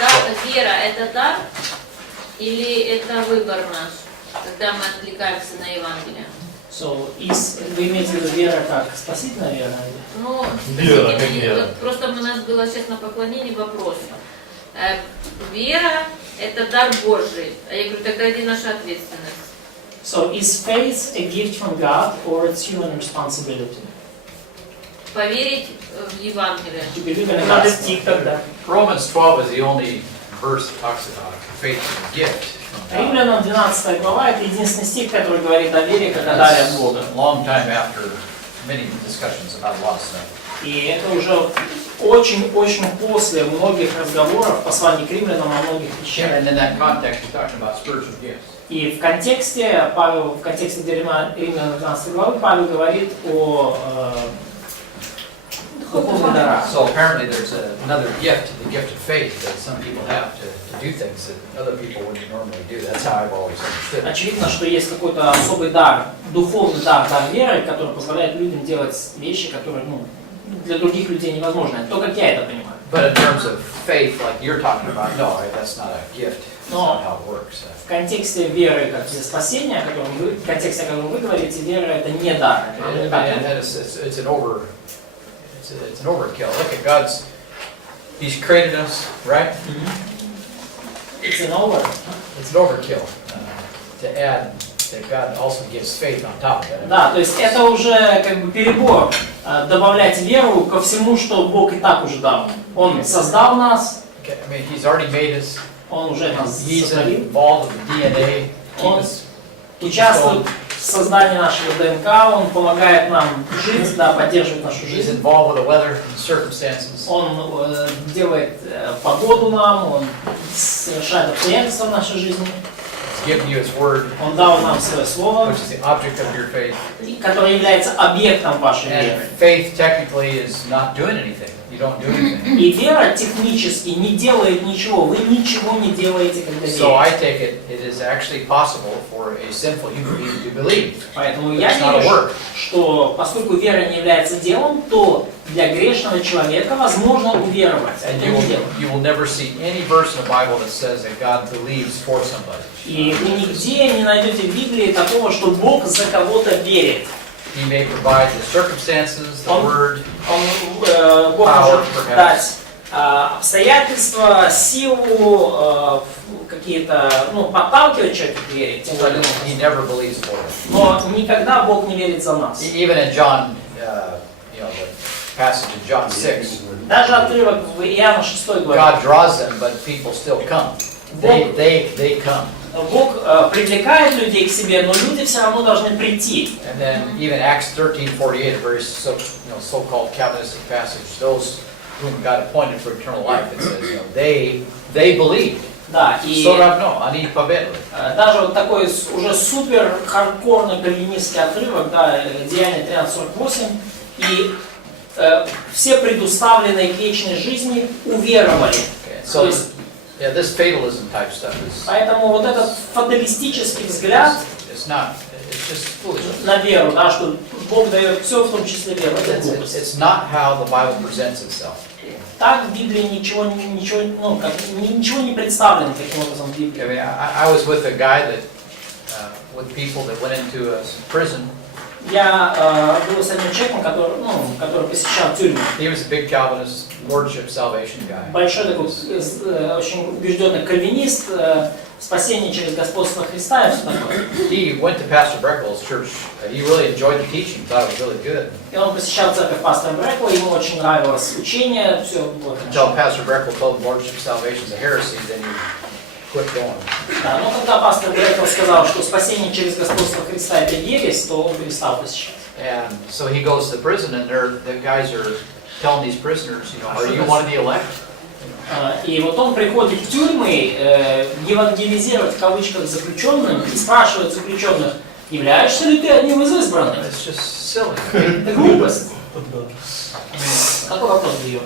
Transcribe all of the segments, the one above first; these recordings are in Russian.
Да, вера – это дар или это выбор наш, когда мы отвлекаемся на Евангелие? So, вы имеете в виду вера как спасительная вера? Ну, Вера, как вера. просто у нас было сейчас на поклонении вопрос. Вера – это дар Божий. А я говорю, тогда где наша ответственность? So, is faith a gift from God or it's human responsibility? Поверить в Евангелие. To believe in a God тогда. Romans 12 is the only verse that talks about faith as a gift. Римлянам 12 глава – это единственный стих, который говорит о вере как о даре от Бога. Long time after many discussions about a lot of stuff. И это уже очень-очень после многих разговоров, посланий к римлянам о многих вещах. And in that context, we're talking about spiritual gifts. И в контексте Римлянам 12 главы Павел говорит о духовных дарах. So apparently there's another gift, the gift of faith, that some people have to do things that other people wouldn't normally do. That's how I've always understood it. Очевидно, что есть какой-то особый дар, духовный дар веры, который позволяет людям делать вещи, которые для других людей невозможны. Это то, как я это понимаю. But in terms of faith, like you're talking about, no, that's not a gift. That's not how it works. В контексте веры как спасения, в контексте, о котором вы говорите, вера это не дар. It's an overkill. Look at God's, He's created us, right? It's an over. It's an overkill to add that God also gives faith on top of it. Да, то есть это уже как бы перебор, добавлять веру ко всему, что Бог и так уже дал. Он создал нас. I mean, He's already made us. Он уже нас He's сотворил. involved with the DNA. Он участвует в создании нашего ДНК, он помогает нам жить, да, поддерживает нашу He's жизнь. involved with the weather and circumstances. Он делает погоду нам, он совершает обстоятельства в нашей жизни. He's given you His word, Он дал нам свое слово, which is the object of your faith. которое является объектом вашей веры. And faith technically is not doing anything. You don't do anything. И вера технически не делает ничего. Вы ничего не делаете, когда So I верите. take it is actually possible for a sinful human being to believe. Поэтому But я it's not a верю, work. что поскольку вера не является делом, то для грешного человека возможно уверовать. And Это не дело. you will never see any verse in the Bible that says that God believes for somebody. И вы нигде не найдете в Библии такого, что Бог за кого-то верит. He may provide the circumstances, the word, Бог может дать обстоятельства, силу, какие-то, подталкивать человека к вере. but He never believes for it. Но никогда Бог не верит за нас. Even in John, the passage in John 6, Даже отрывок в Иоанна 6 главе. God draws them, but people still come. They come. Бог привлекает людей к себе, но люди все равно должны прийти. And then even Acts 13:48, a very so-called Calvinistic passage, those whom God appointed for eternal life, it says, they believe. Да, и Все равно, они поверили. даже вот такой уже супер хардкорный кальвинистский отрывок, да, Деяния 13:48, и все предуставленные к вечной жизни уверовали. So, yeah, this fatalism type stuff is Поэтому вот этот фаталистический взгляд it's just foolishness. на веру, да, что Бог дает все, в том числе веру, это глупость. It's not how the Bible presents itself. Так в Библии ничего не представлено таким образом в I Библии. mean, I was with a guy that, with people that went into a prison. Я был с одним человеком, который посещал тюрьму. He was a big Calvinist, lordship, salvation guy. Большой такой, очень убежденный кальвинист, спасение через господство Христа и все такое. He went to Pastor Breckel's church. He really enjoyed the teaching, thought it was really good. И он посещал церковь пастора Брекла, ему очень нравилось учение, все было Until хорошо. Pastor Breckel told him lordship, salvation is a heresy, then he quit going. Да, но когда пастор Брекл сказал, что спасение через господство Христа это ересь, то он перестал посещать. And so he goes to the prison, and the guys are telling these prisoners, are you one of the elect? И вот он приходит в тюрьмы, евангелизировать в кавычках заключенным и спрашивает заключенных, являешься ли ты одним из избранных? It's just silly. Это глупость. Какой вопрос даёт?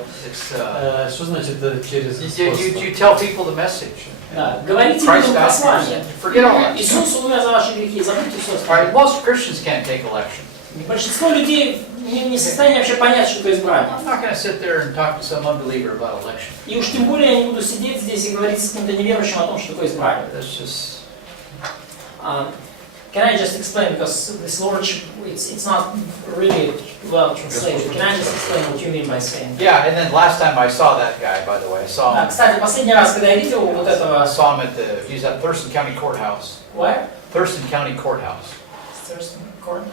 Что значит через You tell people the message. Да, говорите Christ людям died for послание. sin. Forget all that. Иисус умер за ваши грехи, забудьте все All right, остальное. most Christians can't take election. Большинство людей не в состоянии вообще понять, что такое избрание. I'm not going to sit there and talk to some unbeliever about election. И уж тем более я не буду сидеть здесь и говорить с каким-то неверующим о том, что такое избрание. That's just... Can I just explain, because this lordship, it's not really well translated. Can I just explain what you mean by saying? Yeah, and then last time I saw that guy, by the way, I saw Да, him. кстати, последний раз, когда я видел вот I этого... saw him at the, he's at Thurston County Courthouse. Where? Thurston County Courthouse. Thurston Court?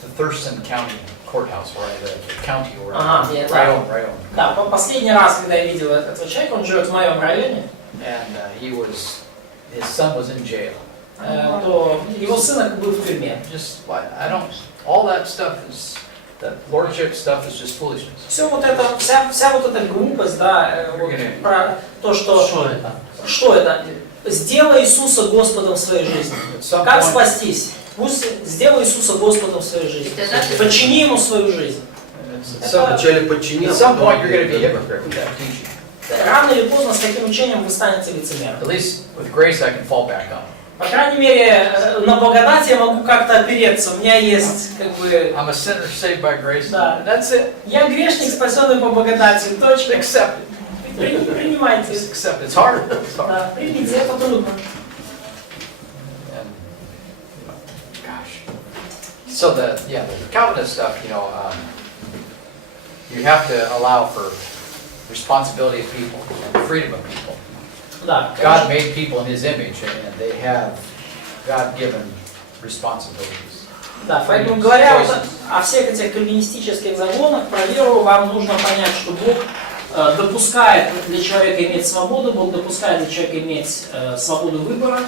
The Thurston County Courthouse, where I live, the county where Ага, I live. yeah, Right on. Да, последний раз, когда я видел этого человека, он живет в моем районе, And his son was in jail. то его сын был в тюрьме. Just, all that stuff is, that lordship stuff is just foolishness. Все вот это, вся вот эта глупость, да, вот, про то, что... Что это? Сделай Иисуса Господом в своей жизни. Как спастись? Пусть сделай Иисуса Господом в своей жизни. Подчини Ему свою жизнь. Вначале подчинил. At some point you're going to be a hypocrite with that teaching. Рано или поздно с таким учением вы станете лицемером. At least with grace I can fall back on. По крайней мере, на благодать я могу как-то опереться. У меня есть, как бы... I'm a sinner saved by grace. Да, that's it. Я грешник, спасенный по благодати. Точно. Accept it. Принимайте. Just accept it. It's hard. It's hard. Да, примите, это трудно. And, gosh. So the Calvinist stuff, you have to allow for responsibility of people and freedom of people. Да, God made people in His image, and they have God-given responsibilities. Да, поэтому говоря вот о всех этих кальвинистических законах, про веру вам нужно понять, что Бог допускает для человека иметь свободу, Бог допускает для человека иметь свободу выбора,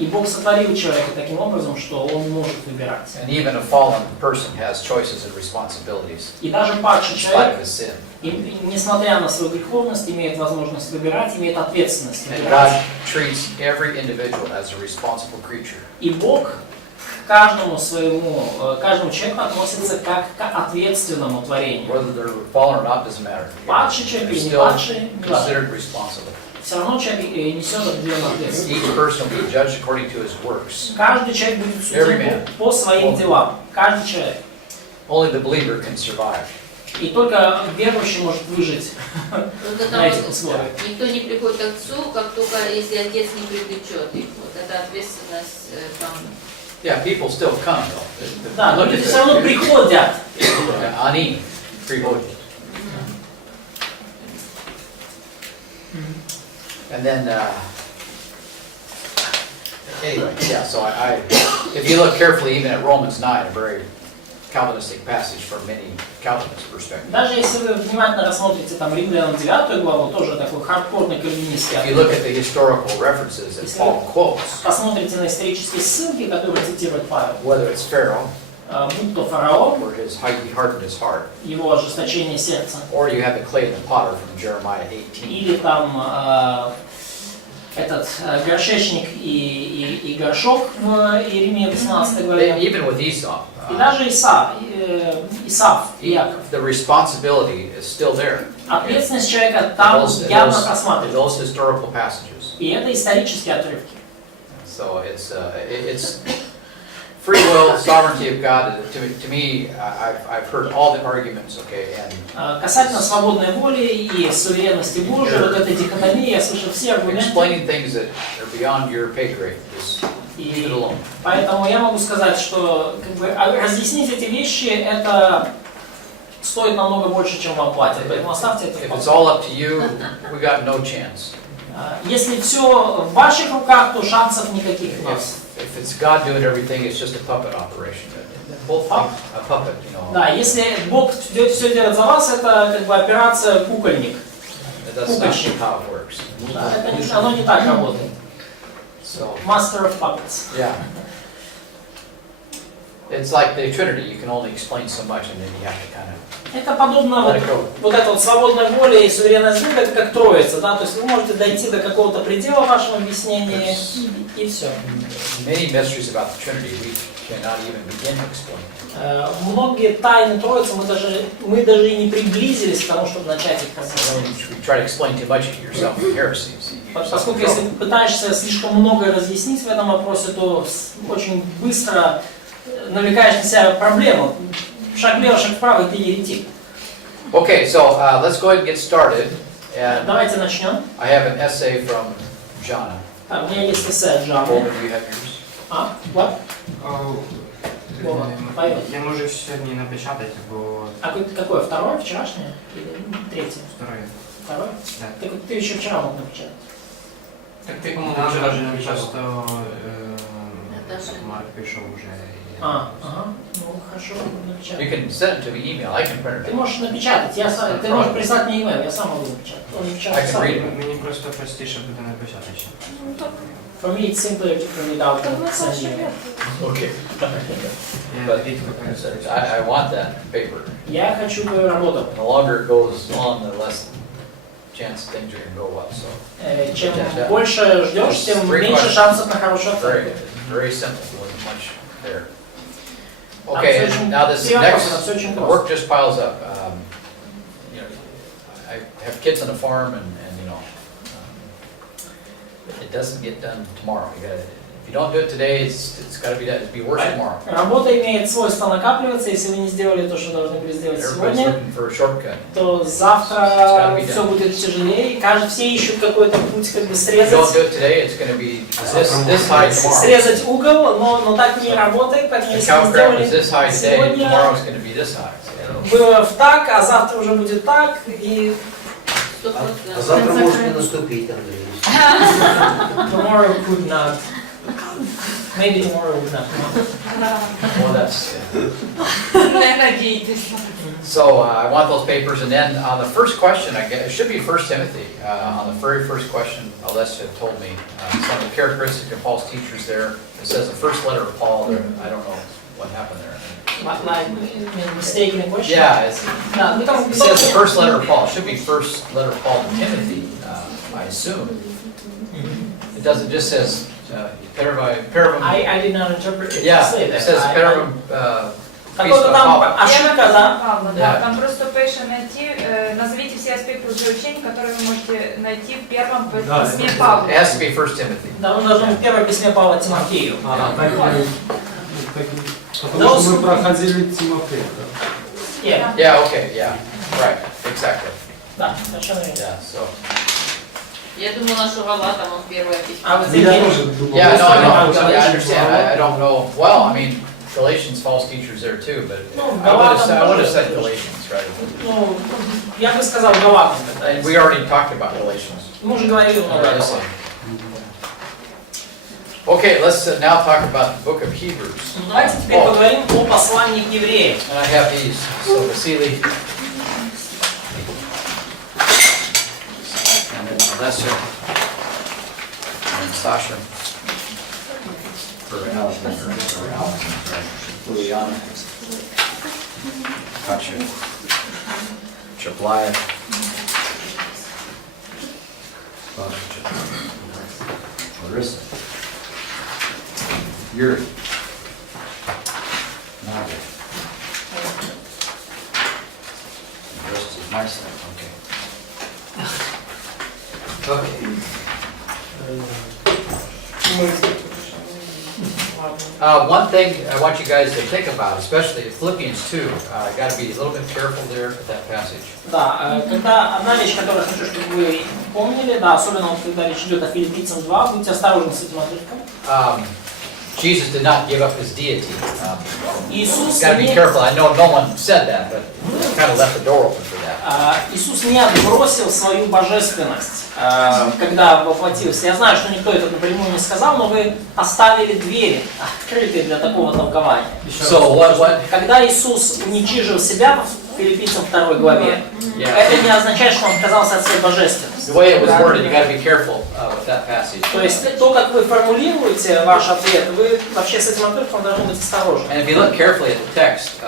и Бог сотворил человека таким образом, что он может выбирать. And even a fallen person has choices and responsibilities И даже падший in spite человек, of his sin. и, несмотря на свою греховность, имеет возможность выбирать, имеет ответственность And выбирать. God treats every individual as a responsible creature. И Бог к каждому человеку относится как к ответственному творению. Whether they're fallen or not doesn't matter. Падший человек They're или не still падший, не важно. considered responsible. Все равно человек несет определенную ответственность. Each person will be judged according to his works. Каждый человек будет судим по своим делам. Каждый человек. Only the believer can survive. И только верующий может выжить на этих условиях. Никто не приходит к Отцу, как только если Отец не привлечет их. Вот это ответственность там. Yeah, people still come though. Да, но люди все равно приходят. Они приходят. And then, anyway, yeah, so if you look carefully even at Romans 9, a very Calvinistic passage from many Calvinist perspectives. Даже если вы внимательно рассмотрите там Римлянам 9 главу, тоже такой хардкорный кальвинистский If you look отрывок. at the historical references that Paul quotes, Посмотрите на исторические ссылки, которые цитирует Павел. whether it's Pharaoh, Будь то фараон, where he hardened his heart, его ожесточение сердца, or you have the clay and the potter from Jeremiah 18. или там этот горшечник и горшок в Иеремии 18 главе, Even with Esau, и даже Исав, Иаков. the responsibility is still there. Ответственность человека там явно просматривается. Those historical passages. И это исторические отрывки. So it's free will, sovereignty of God. To me, I've heard all the arguments, okay, and Касательно свободной воли и суверенности Божией, вот этой дихотомии, я слышал все аргументы. explaining things that are beyond your pay grade. Just leave it alone. Поэтому я могу сказать, что как бы, разъяснить эти вещи, это стоит намного больше, чем вам платят. Поэтому оставьте это в If покое. it's all up to you, we got no chance. Если все в ваших руках, то шансов никаких у нас. If it's God doing everything, it's just a puppet operation. A puppet, you know. Да, если Бог все делает за вас, это как бы операция кукольник. That's not how it works. Да, оно не так работает. So, Master of puppets. yeah. It's like the Trinity. You can only explain so much, and then you have to kind of. Это подобно вот этой вот свободной воле и суверенной воли, как троица, да, то есть вы можете дойти до какого-то предела вашего объяснения и все. Many mysteries about the Trinity we cannot even begin to explain. Многие тайны троицы мы даже и не приблизились к тому, чтобы начать их разъяснять. We try to explain too much of yourself and heresies. Поскольку если пытаешься слишком много разъяснить в этом вопросе, то очень быстро навлекаешь на себя проблему. Шаг влево, шаг вправо, и ты еретик. Okay, so let's go ahead and get started. And Давайте начнем. I have an essay from Jana. У меня есть эссе от Жанны. Over, do you have yours? Вот? Поет. Я можу сьогодні напечатати, бо А какое? Второе, вчерашнее? Или третье? второе. Второе? Да. Так вот ты еще вчера мог напечатать. Так ти кому може навіть просто Наташа. Марк пішов уже. Ага. Ну, хорошо, You напечатай. can send it to me email. I can print it Ты out. можешь напечатать, ты можешь прислать мне имейл, я сам могу напечатать. Он I напечатает can сам. read it. Мені просто простіше буде напечатати ще. For me, it's simpler to print it out than send you. Okay. Я рідко користуюся. I want that paper. Я хочу твою работу. The longer it goes on, the less chance things are going to go up. So Чем Yeah. больше ждешь, тем Three меньше questions. шансов на хорошую very, оценку. very simple. Wasn't much there. Там Okay, всё and очень- now this все вопросы, next там всё очень the просто. work just piles up. You know, I have kids on a farm, and you know, it doesn't get done tomorrow. If you don't do it today, it's got to be done. It'll be worse tomorrow. Работа имеет свойство накапливаться, если вы не сделали то, что должны были сделать Everybody's сегодня, looking for a shortcut. то завтра gotta be все done. будет тяжелее, и все ищут какой-то путь как бы If you don't do срезать, it today, it's going to be this high tomorrow. срезать угол, но так не работает, поэтому The если не cow crab is сделали this high today, сегодня, tomorrow is going to be this high. So, было так, а завтра уже будет так, и 100%. А завтра может не наступить, Андрей. tomorrow could not. Maybe tomorrow would not. well, that's. Не надейтесь. So I want those papers, and then on the first question, I guess it should be 1 Timothy. On the very first question, Alessia told me some of the characteristics of Paul's teachers there. It says the first letter of Paul. There, I don't know what happened there. Like mistaken question. Yeah, it Да, ну там says the first letter of Paul. It should be first letter of Paul to Timothy, I assume. It doesn't just says Pergamum. I did not interpret it. Yeah, Say it that. says Pergamum. Какой-то там ошибка, да? Павла, Да. да, там просто пише найти, назовите все аспекты лжеучения, которые вы можете найти в первом Да, письме это- Павла. It has to be 1 Timothy. Да, он должен в первое письме Павла Тимофею. Потому что мы проходили Тимофея. Yeah. Yeah. Okay. Yeah. Right. Exactly. Да, совершенно верно. Yeah. So. Я думала, что Галатам он первое письмо. А вот Я здесь тоже думал. Yeah, no, I know. Galatians, Yeah, I understand. I don't know. Well, I mean, Galatians false teachers there too, but No, I would have said Galatians. Galatians rather than. ну, я бы сказал Галатам тогда. And we already talked about Galatians. Мы уже говорили много об этом. Okay, let's now talk about the book of Hebrews. Ну, давайте теперь поговорим о послании к евреям. And I have these. So Vasily and then Alessia and Sasha for Juliana, Katya, Chaplaya, Larissa, Yuri, Nadia. The rest is my stuff, okay. Okay. One thing I want you guys to think about, especially Philippians 2, got to be a little bit careful there with that passage. Да, когда одна вещь, которую я хочу, чтобы вы помнили, да, особенно вот, когда речь идет о Филиппийцам 2, будьте осторожны с этим отрывком. Jesus did not give up his deity. Иисус Got to be не, careful. I know no one said that, but kind of left the door open for that. Иисус не отбросил свою божественность, когда воплотился. Я знаю, что никто это напрямую не сказал, но вы оставили двери открытые для такого толкования. So what? Когда Иисус уничижил себя в Филиппийцам 2 главе, это не означает, что Он отказался от своей божественности. The way it was worded, you got to be careful with that passage. То есть то, как вы формулируете ваш ответ, вы вообще с этим отрывком должны быть осторожны. And if you look carefully at the text,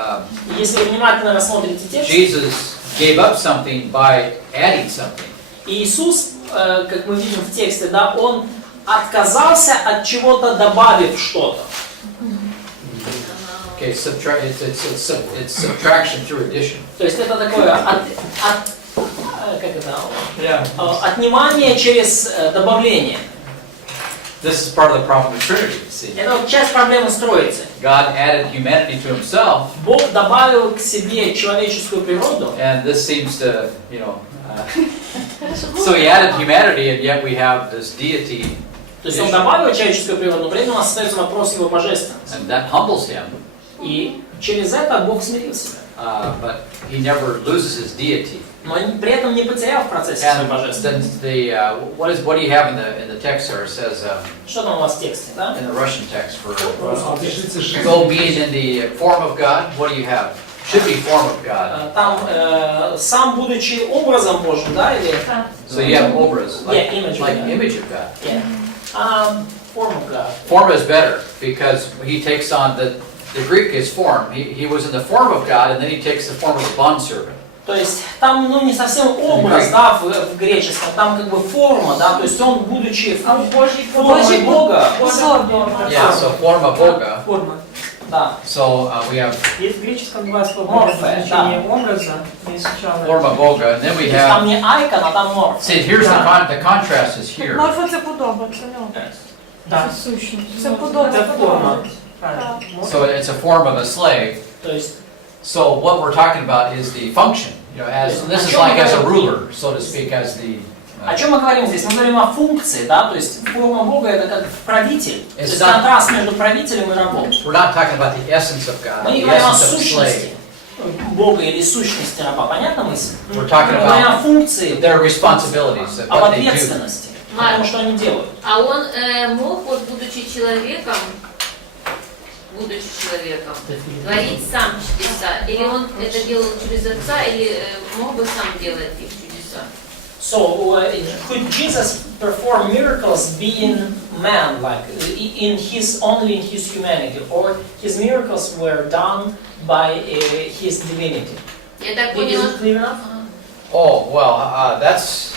Если вы внимательно рассмотрите текст, Jesus gave up something by adding something. и Иисус, как мы видим в тексте, да, Он отказался от чего-то, добавив что-то. Okay, it's subtraction through addition. То есть это такое отнимание через добавление. This is part of the problem of Trinity, see. Это вот часть проблемы с Троицей. God added humanity to himself, Бог добавил к себе человеческую природу. and this seems to, so he added humanity, and yet we have this deity, То есть он добавил человеческую природу, но при этом у нас остается вопрос его божественности. and that humbles him, И через это Бог смирил себя. but he never loses his deity. Но при этом не потерял в процессе своей And божественности. then what do you have in the text there? It says Что там у вас в тексте, да? in the Russian text for Опишите жизнь. go being in the form of God. What do you have? Should be form of God. Там сам будучи образом Божьим, да, или So you have obras, Yeah, image of like God. image of God. form of God. Form is better because he takes on the Greek is form. He was in the form of God, and then he takes the form of a bondservant. То есть там не совсем образ, да, в греческом, там как бы форма, да, то есть он, будучи формой Бога, Yeah, so forma Boga. Форма. да, So we have Есть в греческом два слова Морфе, для значения образа. Я изучала. forma Boga, and then то we есть там have. не айкон, а там морф. See, here's the contrast is here. Морфа це подобається, ну. Так. Це сущність. Це Це подобається. форма. Правильно. So it's a form of a slave. То есть, So what we're talking about is the function. As this is like as a ruler, so to speak, as the. о чем мы говорим здесь? Мы говорим о функции, да, то есть форма Бога это как правитель, то It's есть not- контраст между правителем и рабом. We're not talking about the essence of God, Мы не the говорим о essence of a сущности slave. Бога или сущности раба, понятна мысль? We're talking Мы говорим о about функции, their responsibilities, об what they do. ответственности, о том, что они делают. А он мог, вот, будучи человеком, творить сам чудеса? Или он это делал через Отца, или мог бы сам делать их чудеса? So, could Jesus perform miracles being man, like only in his humanity, or his miracles were done by his divinity? Я так Is поняла. it clear enough? Oh, well, that's,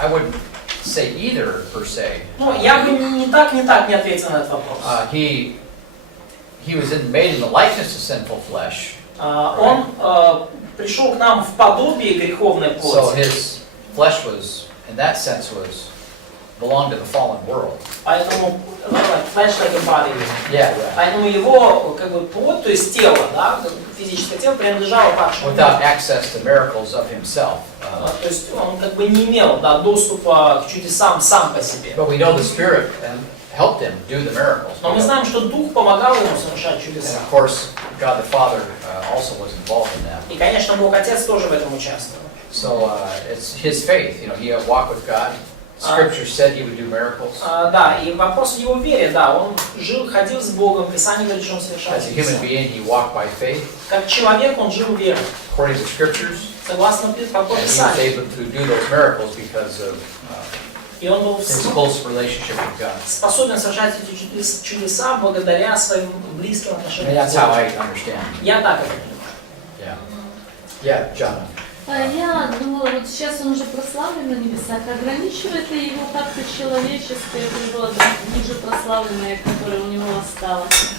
I wouldn't say either, per se. Ну, я бы не так не ответил на этот вопрос. He was made in the likeness of sinful flesh, Он пришел к нам в подобие греховной so плоти, his flesh was, in that sense, belonged to the fallen world. поэтому flesh like a body. Yeah, Поэтому его как бы плоть, то есть тело, да, физическое тело принадлежало падшему. without access to miracles of himself. То есть он как бы не имел, да, доступа к чудесам сам по себе. But we know the Spirit helped him do the miracles. Но мы знаем, что Дух помогал ему совершать And чудеса. of course, God the Father also was involved in that. И, конечно, Бог Отец тоже в этом участвовал. So it's his faith. He walked with God. Scripture said he would do miracles. Да, и вопрос в его вере, да, он ходил с Богом, Писание говорит, что он совершал As a human чудеса. being, he walked by faith, Как человек он жил верой, according to Scriptures, согласно and he was Писанию. able to do those miracles because of И он был his close relationship with God. способен совершать эти чудеса благодаря своим близким I mean, отношениям that's с how Богом. I understand. Я так это понимаю. Yeah, John. Я думала, вот сейчас он уже прославлен на небесах, ограничивает ли его как-то человеческая природа, ниже прославленная, которая у него осталась?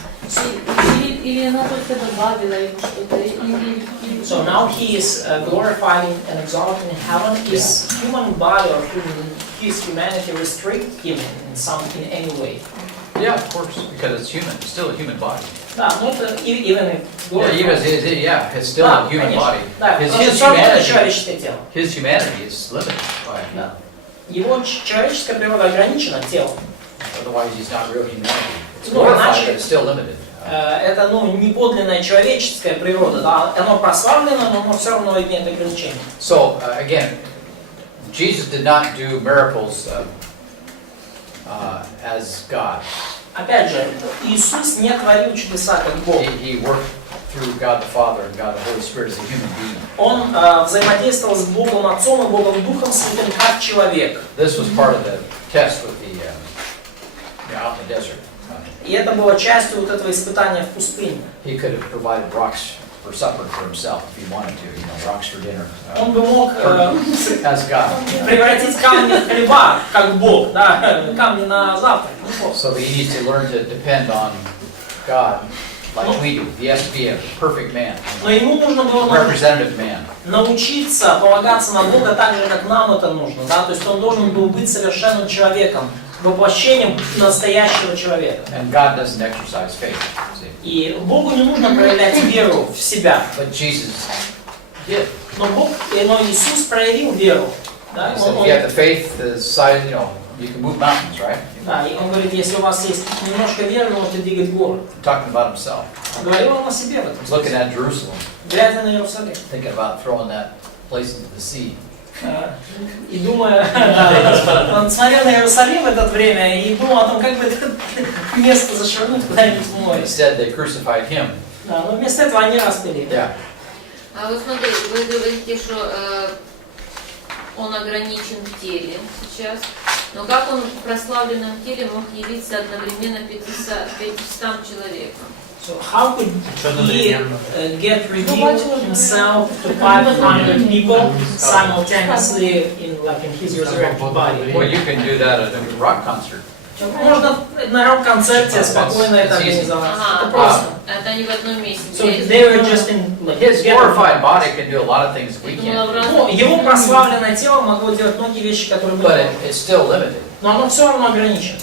Или она только добавила ему что-то? So now he is glorified and exalted in heaven. His human body or his humanity restrict him in any way. Yeah, of course, because it's human. It's still a human body. Да, но это even if It's still a human конечно. body. Да, His потому что всё равно это humanity, человеческое тело. his humanity is limited by Да. Его человеческая природа ограничена телом. otherwise he's not real humanity. It's Ну, glorified, иначе- but it's still limited. Это не подлинная человеческая природа, да, оно прославлено, но оно все равно имеет ограничения. So again, Jesus did not do miracles as God. Опять же, Иисус не творил чудеса как Бог. He worked through God the Father and God the Holy Spirit as a human being. Он взаимодействовал с Богом Отцом и Богом Духом Святым как человек. This was part of the test with the out in the desert. И это было частью вот этого испытания в пустыне. He could have provided rocks for supper for himself if he wanted to, rocks for dinner. Он бы мог As God. превратить камни в хлеба, как Бог, да, камни на завтрак. So he needs to learn to depend on God like we do. He has to be a perfect man, Но ему нужно было representative man. научиться полагаться на Бога так же, как нам это нужно. Да? То есть он должен был быть совершенным человеком, воплощением настоящего человека. And God doesn't exercise faith. See? И Богу не нужно проявлять веру в себя. But Jesus did. Но Иисус проявил веру. Да? He said, if you have the faith the size, you can move mountains, right? Да, и он говорит, если у вас есть немножко веры, вы можете двигать горы. Talking about himself. Говорил он о себе в этом. He's looking at Jerusalem, Глядя на Иерусалим. thinking about throwing that place into the sea. И думая, он смотрел на Иерусалим в это время и думал о том, как бы это место зашвырнуть куда-нибудь в море. Instead, they crucified him. Да, но вместо этого они распили. Yeah. А вот смотрите, вы говорите, что он ограничен в теле сейчас, но как он в прославленном теле мог явиться одновременно 500 человеком? So how could he get revealed himself to 500 people simultaneously in his resurrected body? Well, you can do that at a rock concert. Можно на рок-концерте спокойно это организовать. Это просто. Это не в одном месте. So they were just in His glorified body can do a lot of things we can't. Ну, его прославленное тело могло делать многие вещи, которые мы But не можем. it's still limited. Но оно все равно ограничено.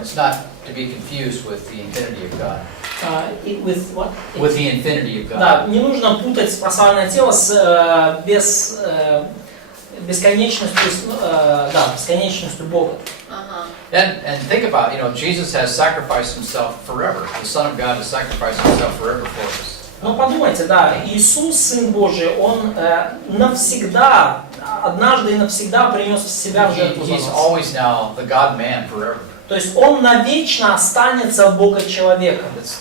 It's not to be confused with the infinity of God. With what? With the infinity of God. Да, не нужно путать прославленное тело с бесконечностью, бесконечностью Бога. And think about, Jesus has sacrificed himself forever. The Son of God has sacrificed himself forever for us. Но подумайте, да, Иисус, Сын Божий, Он навсегда, однажды и навсегда принес себя в жертву за He's нас. always now the God-man forever. То есть Он навечно останется Бога-человеком. It's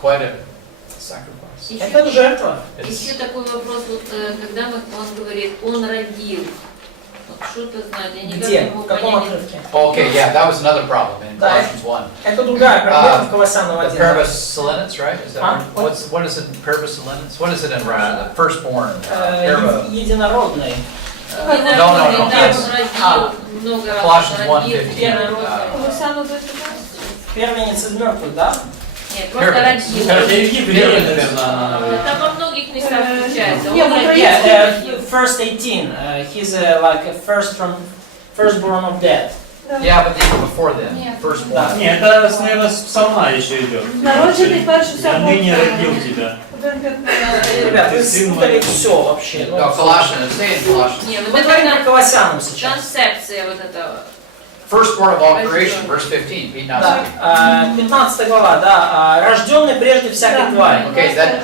quite a sacrifice. Это жертва. Еще такой вопрос, вот, когда он говорит, он родил. Вот что это значит? Я никак Где? не могу В каком понять. отрывке? Okay, yeah, that was another problem in Да, Colossians 1. это другая проблема в Колоссянам The 1. paribus solenis, right? Is that Huh? what is it in paribus solenis? What is it in Russian? The firstborn. Paribus. Единородный. Единородный, No. да, он родил много раз. Colossians Родил, 1:15. первородный. Первенец из мертвых, да? Нет, просто родил. Первый, наверное, Это во многих местах встречается. Он Yeah, родил. first 18. He's like a firstborn of death. Yeah, but even before then, firstborn. Нет, это, наверное, с псалма еще идет. Народжений перший Я ныне родил тебя. Ребят, вы спутали все вообще. Ну, No, Colossians, say in Colossians. Нет, вот мы говорим это про Колоссянам сейчас. концепция вот этого. Firstborn of all creation, verse 15. Pete now Да, 15 глава, да. Рожденный прежде всякой твари. Okay, that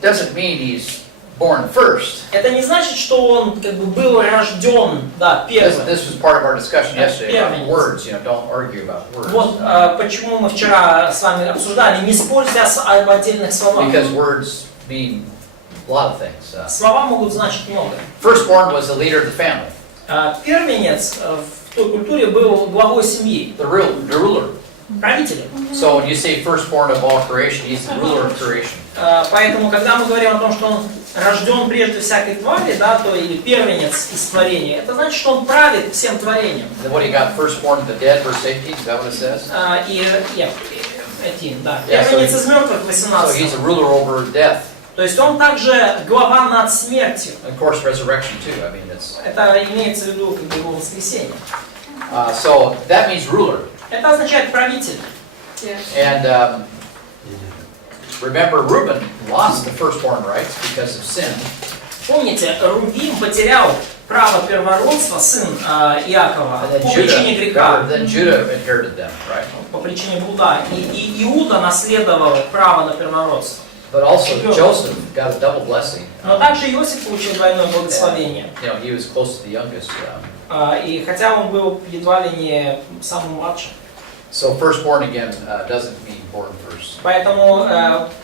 doesn't mean he's born first. Это не значит, что он как бы был рожден, да, первым. This was part of our discussion yesterday about Первенец. words. Don't argue about words. Вот почему мы вчера с вами обсуждали, не спорьте об отдельных словах. Because words mean a lot of things. Слова могут значить много. Firstborn was the leader of the family, Первенец в той культуре был главой семьи, the ruler. правителем. So when you say firstborn of all creation, he's the ruler of creation. Поэтому, когда мы говорим о том, что он рожден прежде всякой твари, да, то или первенец из творения, это значит, что он правит всем творением. Then what he got, firstborn of the dead, verse 18, is that what it says? Да. Yeah, so Первенец из мертвых, So he's 18. a ruler over death. То есть он также глава над смертью. Of course, resurrection too. I mean, it's Это имеется в виду как бы его воскресение. so that means ruler. Это означает правитель. And remember, Reuben lost the firstborn rights because of sin. Помните, Рувим потерял право первородства, сын Иакова, And then по причине греха, Judah inherited them, right? по причине блуда. И Иуда наследовал право на первородство. But also Joseph got a double blessing. Но также Иосиф получил двойное благословение. He was close to the youngest. И хотя он был едва ли не самым младшим. So firstborn again doesn't mean born first. Поэтому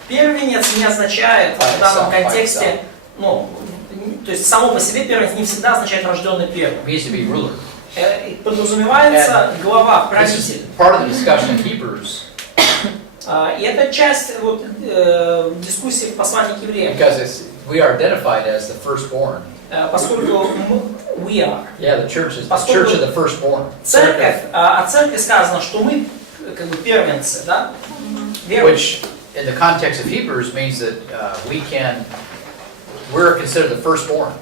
первенец не означает в данном контексте, ну, то есть само по себе первенец не всегда означает рожденный первым. It means to be ruler. Подразумевается глава, This is правитель. part of the discussion in Hebrews. И это часть вот, дискуссии в послании к евреям. Because we are identified as the firstborn. Поскольку we are. Yeah, the church is the church of the firstborn. Церковь, о церкви сказано, что мы как бы первенцы, да? which in the context of Hebrews means that we're considered the firstborn.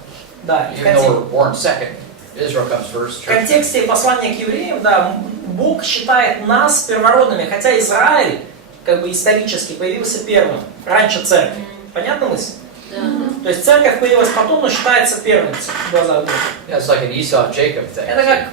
Да, и Even though we're born second, Israel comes first. в контексте послания к евреям, да, Бог считает нас первородными, хотя Израиль, как бы исторически, появился первым, раньше церкви. Понятно мысль? Да. То есть церковь появилась потом, но считается первенцем в глазах Бога. Yeah, it's like an Esau-Jacob thing. Это как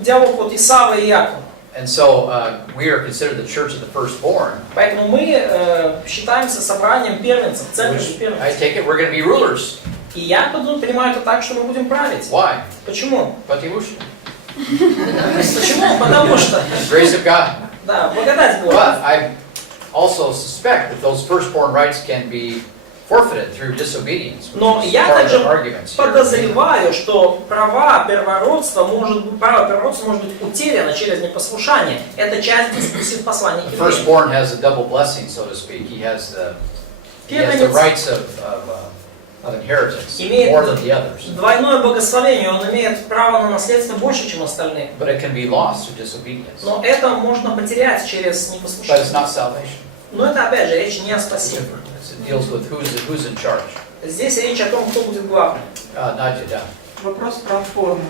диалог от Исава и Якова. And so we are considered the church of the firstborn. Поэтому мы считаемся собранием первенцев, церковью I первенцев. take it we're going to be rulers. И я понимаю это так, что мы будем править. Why? Почему? Потому что Почему? Потому что, grace of God. да, благодать Бога. But I also suspect that those firstborn rights can be forfeited through disobedience. Но Which is я part of также the arguments here. подозреваю, что право первородства может быть утеряно через непослушание. Это часть дискуссии в послании к The евреям. firstborn has a double blessing, so to speak. He has the rights of inheritance more than the others. Двойное благословение, он имеет право на наследство больше, чем остальные. But it can be lost through disobedience. Но это можно потерять через But it's непослушание. not salvation. Но это, опять же, речь не о It's спасении. different. It deals with who's in charge. Здесь речь о том, кто будет главным. Not you, Вопрос про форму.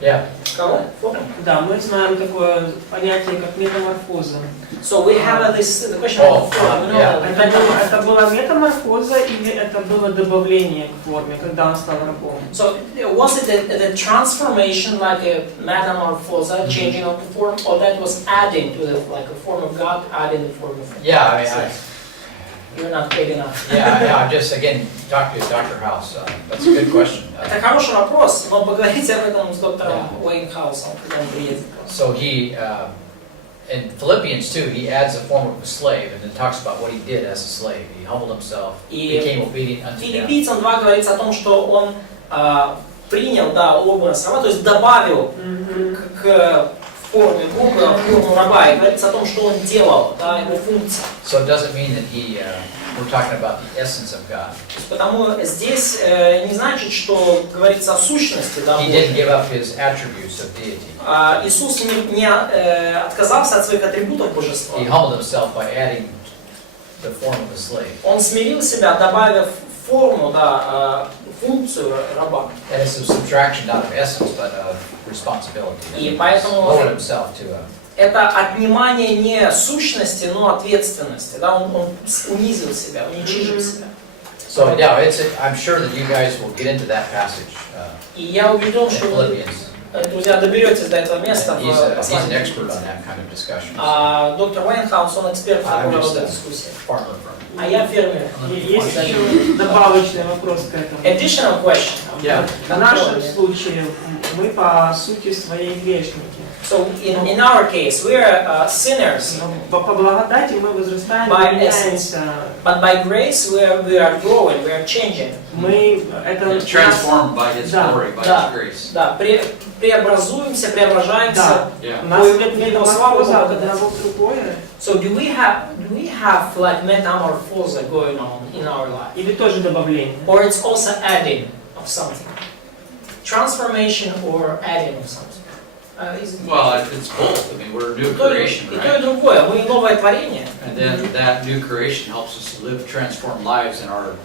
Yeah. Кого? Форму? Да, мы знаем такое понятие, как метаморфоза. So we have the question of form. We know yeah. that Это была метаморфоза или это было добавление к форме, когда он стал рабом? So was it the transformation, like a metamorphosis, changing of the form, or that was adding to the, like a form of God, adding the form of? Yeah, I mean, You're not big enough. I'm just again talking to Dr. House. That's a good question. Это хороший вопрос, но поговорите об этом с доктором Уэйнхаусом, когда он приедет. So he, in Philippians 2, he adds a form of a slave and then talks about what he did as a slave. He humbled himself, became obedient unto death. Филиппийцам 2 говорится о том, что он принял, да, образ раба, то есть добавил к форме Бога, форму раба, и говорится о том, что он делал, да, его функция. So it doesn't mean that we're talking about the essence of God. Потому здесь не значит, что говорится о сущности, да, He didn't give up his attributes of deity. Иисус не отказался от своих атрибутов божества. He humbled himself by adding the form of a slave. Он смирил себя, добавив форму, да, функцию раба. That is a subtraction not of essence, but of responsibility. И поэтому Lowered himself to это отнимание не сущности, но ответственности. Да? Он унизил себя, уничижил себя. So yeah, I'm sure that you guys will get into that passage И я убежден, in что вы, Philippians. друзья, доберетесь до этого места He's в an послании. expert on that kind of discussion. Доктор Уэйнхаус, он эксперт в такого рода дискуссии. Farmer from. А я фермер. Есть еще добавочный вопрос к этому. Additional question. Yeah. В нашем случае мы по сути своей грешники. So in our case, we are sinners. Но по благодати мы возрастаем, By меняемся. But by grace we are growing, we are changing. Мы это Transformed by His Да, glory, by да. His grace. Да, преобразуемся, преображаемся. У нас нет Его метаморфоза славу одного в другое. So do we have like metamorphosis going on in our life? Или тоже добавление? Or it's also adding of something? Transformation or adding of something? Well, it's both. I mean, we're a new И то, creation, и то, и right? другое. Мы новое творение. And then that new creation helps us to live transformed lives in our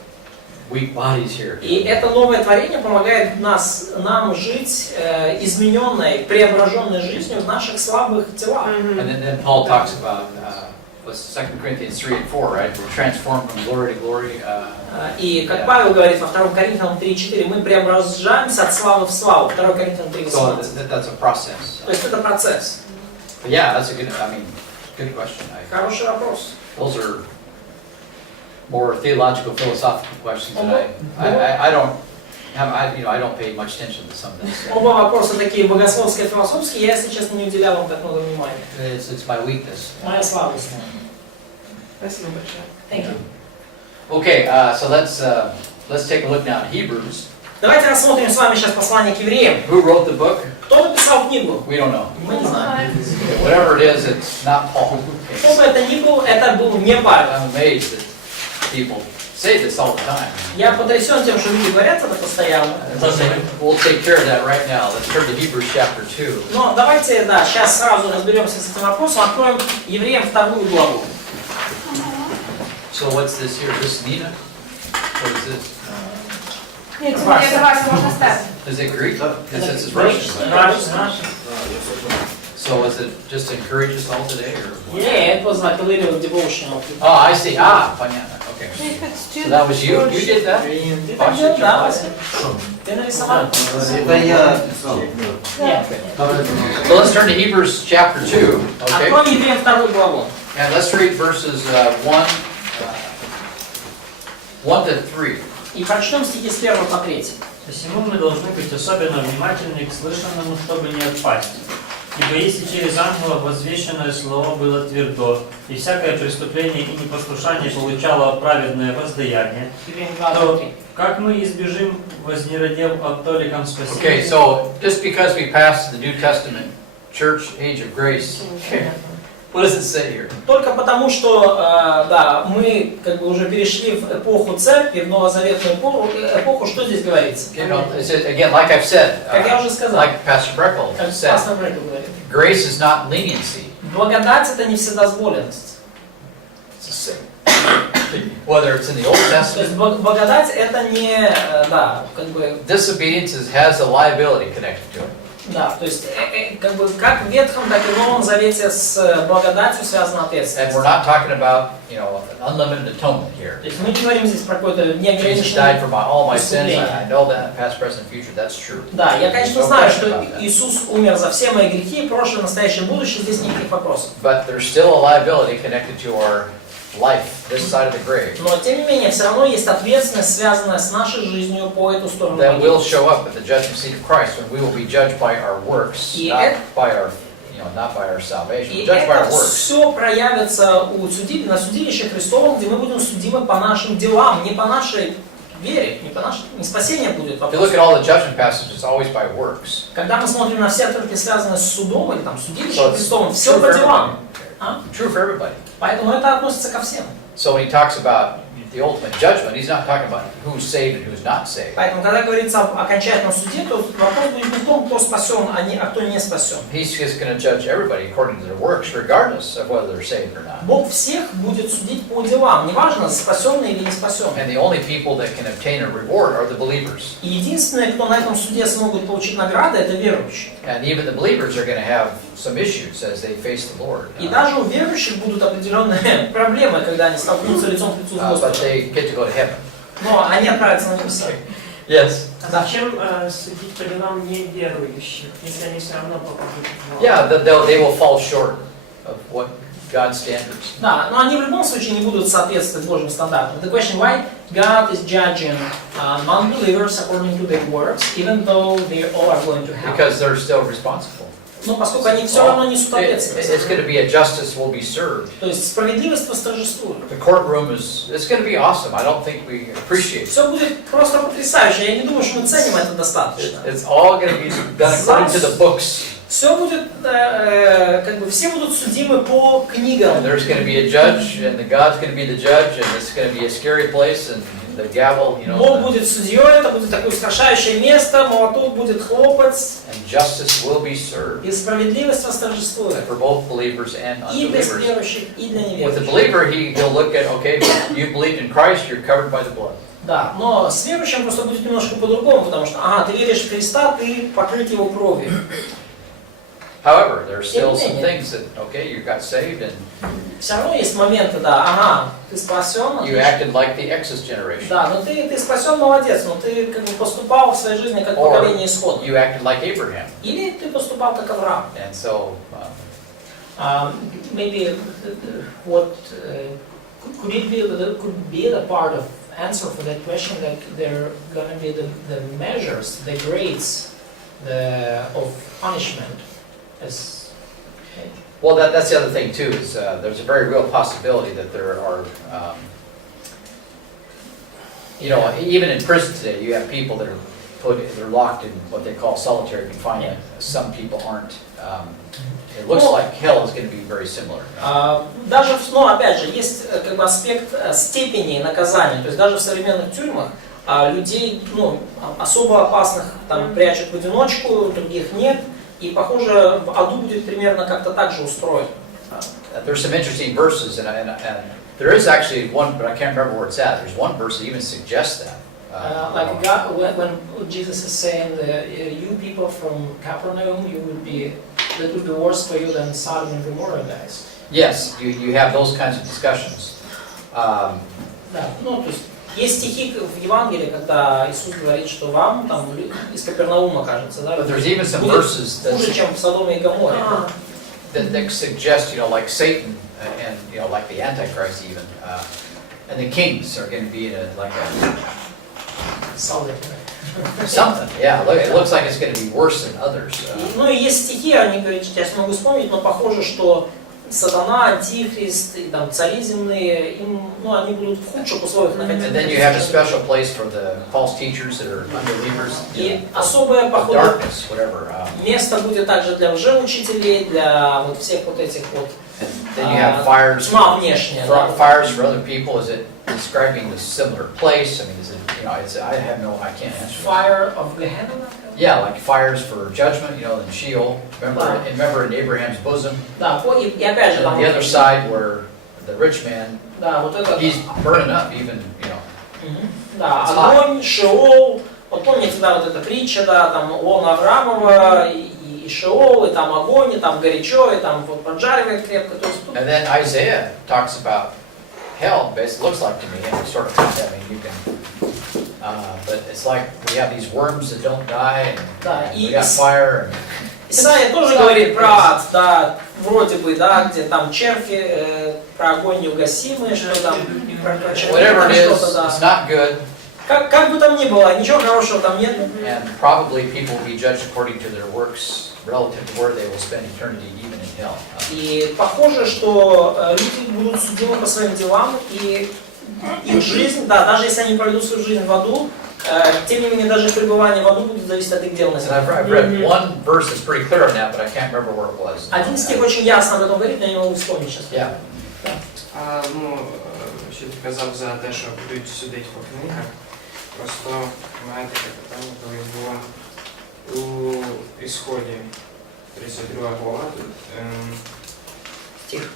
weak bodies here. И это новое творение помогает нам жить измененной, преображенной жизнью в наших слабых телах. And then Paul talks about, what's 2 Corinthians 3 and 4, right? We're transformed from glory to glory. И как Павел говорит во 2 Коринфянам 3:4, мы преображаемся от славы в славу. 2 Коринфянам 3:18. So that's a process. То есть это процесс. But yeah, that's a good question. Хороший вопрос. Those are more theological, philosophical questions, and I don't pay much attention to some of this. Оба вопроса такие богословские, философские. Я, если честно, не уделял им так много внимания. It's my weakness. Моя слабость. Спасибо большое. Thank you. Okay, so let's take a look now at Hebrews. Давайте рассмотрим с вами сейчас послание к евреям. Who wrote the book? Кто написал книгу? We don't know. Мы не знаем. Whatever it is, it's not Paul. Кто бы это ни был, это был не Павел. I'm amazed that people say this all the time. Я потрясен тем, что люди говорят это постоянно. We'll take care of that right now. Let's turn to Hebrews chapter 2. Но давайте, да, сейчас сразу разберемся с этим вопросом. Откроем Евреям 2 главу. So what's this here? This Nina? What is this? Нет, это Вася, можно ставить. Is it Greek? This is Russian. Russian. So is it just to encourage us all today, or? Yeah, it was like a little devotional. Oh, I see. Понятно. Okay. So that was you? You did that? Ты так делал, да, Вася? Ты нарисовал? Это я писал. Нет. So let's turn to Hebrews chapter 2, okay? Открой Евреям 2 главу. And let's read verses 1 to 3. И прочтем стихи с 1 по 3. Посему мы должны быть особенно внимательны к слышанному, чтобы не отпасть. Ибо если через ангелов возвещенное слово было твердо, и всякое преступление и непослушание получало праведное воздаяние, то как мы избежим, вознеродев от толиком Okay, спасения? so just because we passed the New Testament church age of grace, what does it say here? Только потому, что да, мы как бы уже перешли в эпоху церкви, в новозаветную эпоху, что здесь говорится? You know, it says, again, like I've said, Как я уже сказал, like Pastor Breckel как said, пастор Брекл говорит, grace is not leniency. благодать это не вседозволенность. It's a sin. Whether it's in the Old То есть Testament, благодать это не, да, как бы, disobedience has a liability connected to it. да, то есть как бы как в Ветхом, так и в Новом Завете с благодатью связана And ответственность. we're not talking about, you know, an unlimited atonement here. То есть мы не говорим здесь про какое-то Jesus died неограниченное for all my sins. искупление. I know that, past, present, and future. That's true. Да, я, конечно, No знаю, question что about that. Иисус умер за все мои грехи, прошлое, настоящее, будущее, здесь никаких вопросов. But there's still a liability connected to our life, this side of the grave, Но, тем не менее, все равно есть ответственность, связанная с нашей жизнью по эту сторону that will могилы. show up at the judgment seat of Christ when we will be judged by our works, И not это- by our, you know, not by our salvation, И but judged by это our works. все проявится на судилище Христовом, где мы будем судимы по нашим делам, не по нашей вере, не спасение будет If you look вопрос. at all the judgment passages, it's always by works. Когда мы смотрим на все отрывки, связанные с судом или там So судилищем it's Христовым, true все for по делам. everybody. True for everybody. Поэтому это относится ко всем. So when he talks about the ultimate judgment, he's not talking about who's saved and who's not saved. Поэтому, когда говорится об окончательном суде, то вопрос будет не в том, кто спасен, а кто не спасен. He's just going to judge everybody according to their works, regardless of whether they're saved or not. Бог всех будет судить по делам, неважно, спасенный или не спасенный. And the only people that can obtain a reward are the believers. И единственные, кто на этом суде смогут получить награды, это верующие. And even the believers are going to have some issues as they face the Lord. И даже у верующих будут определенные проблемы, когда они столкнутся лицом к лицу с But Господом. they get to go to heaven. Но они отправятся на небеса. Yes. Зачем судить по делам неверующих, если они все равно попадут в ад? Yeah, they will fall short of what God's standards. Да, но они в любом случае не будут соответствовать Божьим стандартам. The question why God is judging non-believers according to their works, even though they all are going to hell. Because they're still responsible. Но поскольку они все равно несут ответственность. It's going to be a justice will be served. То есть справедливость восторжествует. The courtroom it's going to be awesome. I don't think we appreciate it. Все будет просто потрясающе. Я не думаю, что мы ценим это достаточно. It's all going to be done according to the books. Все будет, как бы все будут судимы по книгам. And there's going to be a judge, and the God's going to be the judge, and it's going to be a scary place, and the gavel, you know. Бог будет судьей, это будет такое устрашающее место, молоток будет хлопать, And justice will be served и справедливость восторжествует. for both believers and И для unbelievers. верующих, и для With the неверующих. believer, he'll look at, okay, you believed in Christ, you're covered by the blood. Да, но с верующим просто будет немножко по-другому, потому что, ага, ты веришь в Христа, ты покрыт Его кровью. However, there are still some things that, okay, you got saved and Все равно есть моменты, да, ага, ты спасен, you acted like the Exodus generation. да, но ты спасен, молодец, но ты как бы поступал в своей жизни как Or поколение исхода. you acted like Abraham. Или ты поступал как Авраам. And so, Maybe what could it be could be the part of answer for that question that there are going to be the measures, the grades, of punishment as. well, that's the other thing too, is there's a very real possibility that there are, you know, even in prison today, you have people that are they're locked in what they call solitary confinement. Some people aren't. It looks like hell is going to be very similar. Даже, ну, опять же, есть как бы аспект степени наказания, то есть даже в современных тюрьмах людей, ну, особо опасных там прячут в одиночку, других нет, и похоже в аду будет примерно как-то так же устроено. There's some interesting verses, and There is actually one, but I can't remember where it's at. There's one verse that even suggests that. Like God, when Jesus is saying that you people from Capernaum, that would be worse for you than Sodom and Gomorrah guys. Yes, you have those kinds of discussions. Да, ну, то есть стихи в Евангелии, когда Иисус говорит, что вам там из Капернаума, кажется, да, But there's even some будет verses хуже, чем в Содоме и Гоморре. that suggest, like Satan and, like the Antichrist even, and the kings are going to be in like a something. Yeah, it looks like it's going to be worse than others. Ну и есть стихи, они говорят, я сейчас могу вспомнить, но похоже, что Сатана, Антихрист и там цари земные, они будут в худших условиях находиться. And then you have a special place for the false teachers that are unbelievers. И особое, походу, darkness, whatever. Место будет также для лжеучителей, для вот всех вот этих вот. Then you have fires. Тьма внешняя. Fires for other people. Is it describing the similar place? I mean, is it? I can't answer. Fire of Gehenna. Yeah, like fires for judgment, in Sheol. Remember in Abraham's bosom. Да, и опять же там. The other side where the rich man, да, вот это. He's burning up even, Да, огонь, Шеол. Вот помните, да, вот эта притча, да, там лона Авраамова и Шеол, и там огонь, и там горячо, и там вот поджаривает крепко. То есть, And then Isaiah talks about hell. It looks like to me, and sort of, you can. But it's like we have these worms that don't die, and we got fire. Исайя тоже говорит про ад, да, вроде бы, да, где там черви, про огонь неугасимый, что там, про Whatever it is, что-то, да. it's not good. Как бы там ни было, ничего хорошего там нет. And probably people will be judged according to their works relative to where they will spend eternity, even in hell. И похоже, что люди будут судимы по своим делам, и их жизнь, да, даже если они проведут свою жизнь в аду, тем не менее, даже пребывание в аду будет зависеть от их дел на земле. I've read one verse that's pretty clear on that, but I can't remember where it was. Один стих очень ясно об этом говорит, но я не могу вспомнить сейчас. Yeah. Ще ти казав за те, що будуть судити по книгах. Просто маєте таке питання, коли було у Ісході 32 глава, Стих.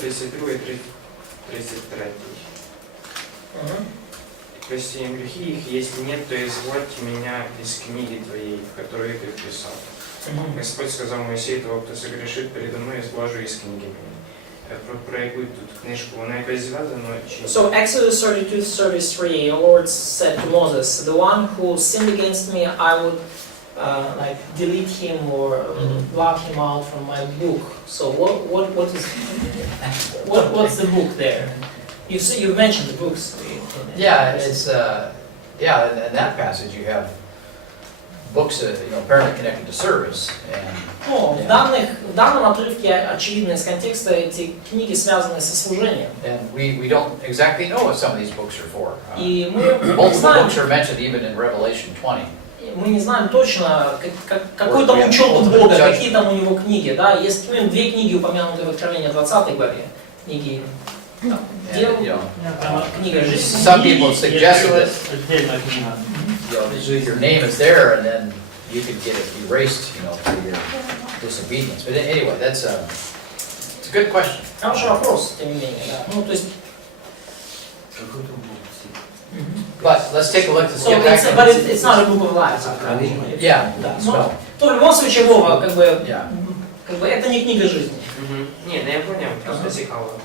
32 и 33. Прости им грехи их, если нет, то извольте меня из книги твоей, в которую ты вписал. Господь сказал Моисею, того, кто согрешит передо мной, я сглажу из книги моей. Про яку тут книжку, вона якась зв'язана чи... So Exodus 32:33, the Lord said to Moses, the one who sinned against me, I would like delete him or block him out from my book. So what's the book there? You mentioned the books. Yeah, it's in that passage you have books that apparently connected to service. Ну, в данном отрывке очевидно из контекста эти книги связаны со служением. And we don't exactly know what some of these books are for. И мы Multiple знаем, books are mentioned even in Revelation 20. мы не знаем точно, какой там учет у Бога, какие там у него книги. Да? Есть две книги, упомянутые в Откровении 20 главе. Книги дел, книга жизни. Some people have suggested that Отдельная книга. your name is there and then you could get it erased, through your disobedience. But anyway, it's a good question. Хороший вопрос, тем не менее. Да. Ну, то есть, But let's take a look. Let's so get back but it's not a book of life. Yeah. Да. So, Но, то в любом случае, Вова, как бы yeah. это не книга жизни. Ні, я поняв, просто цікаво.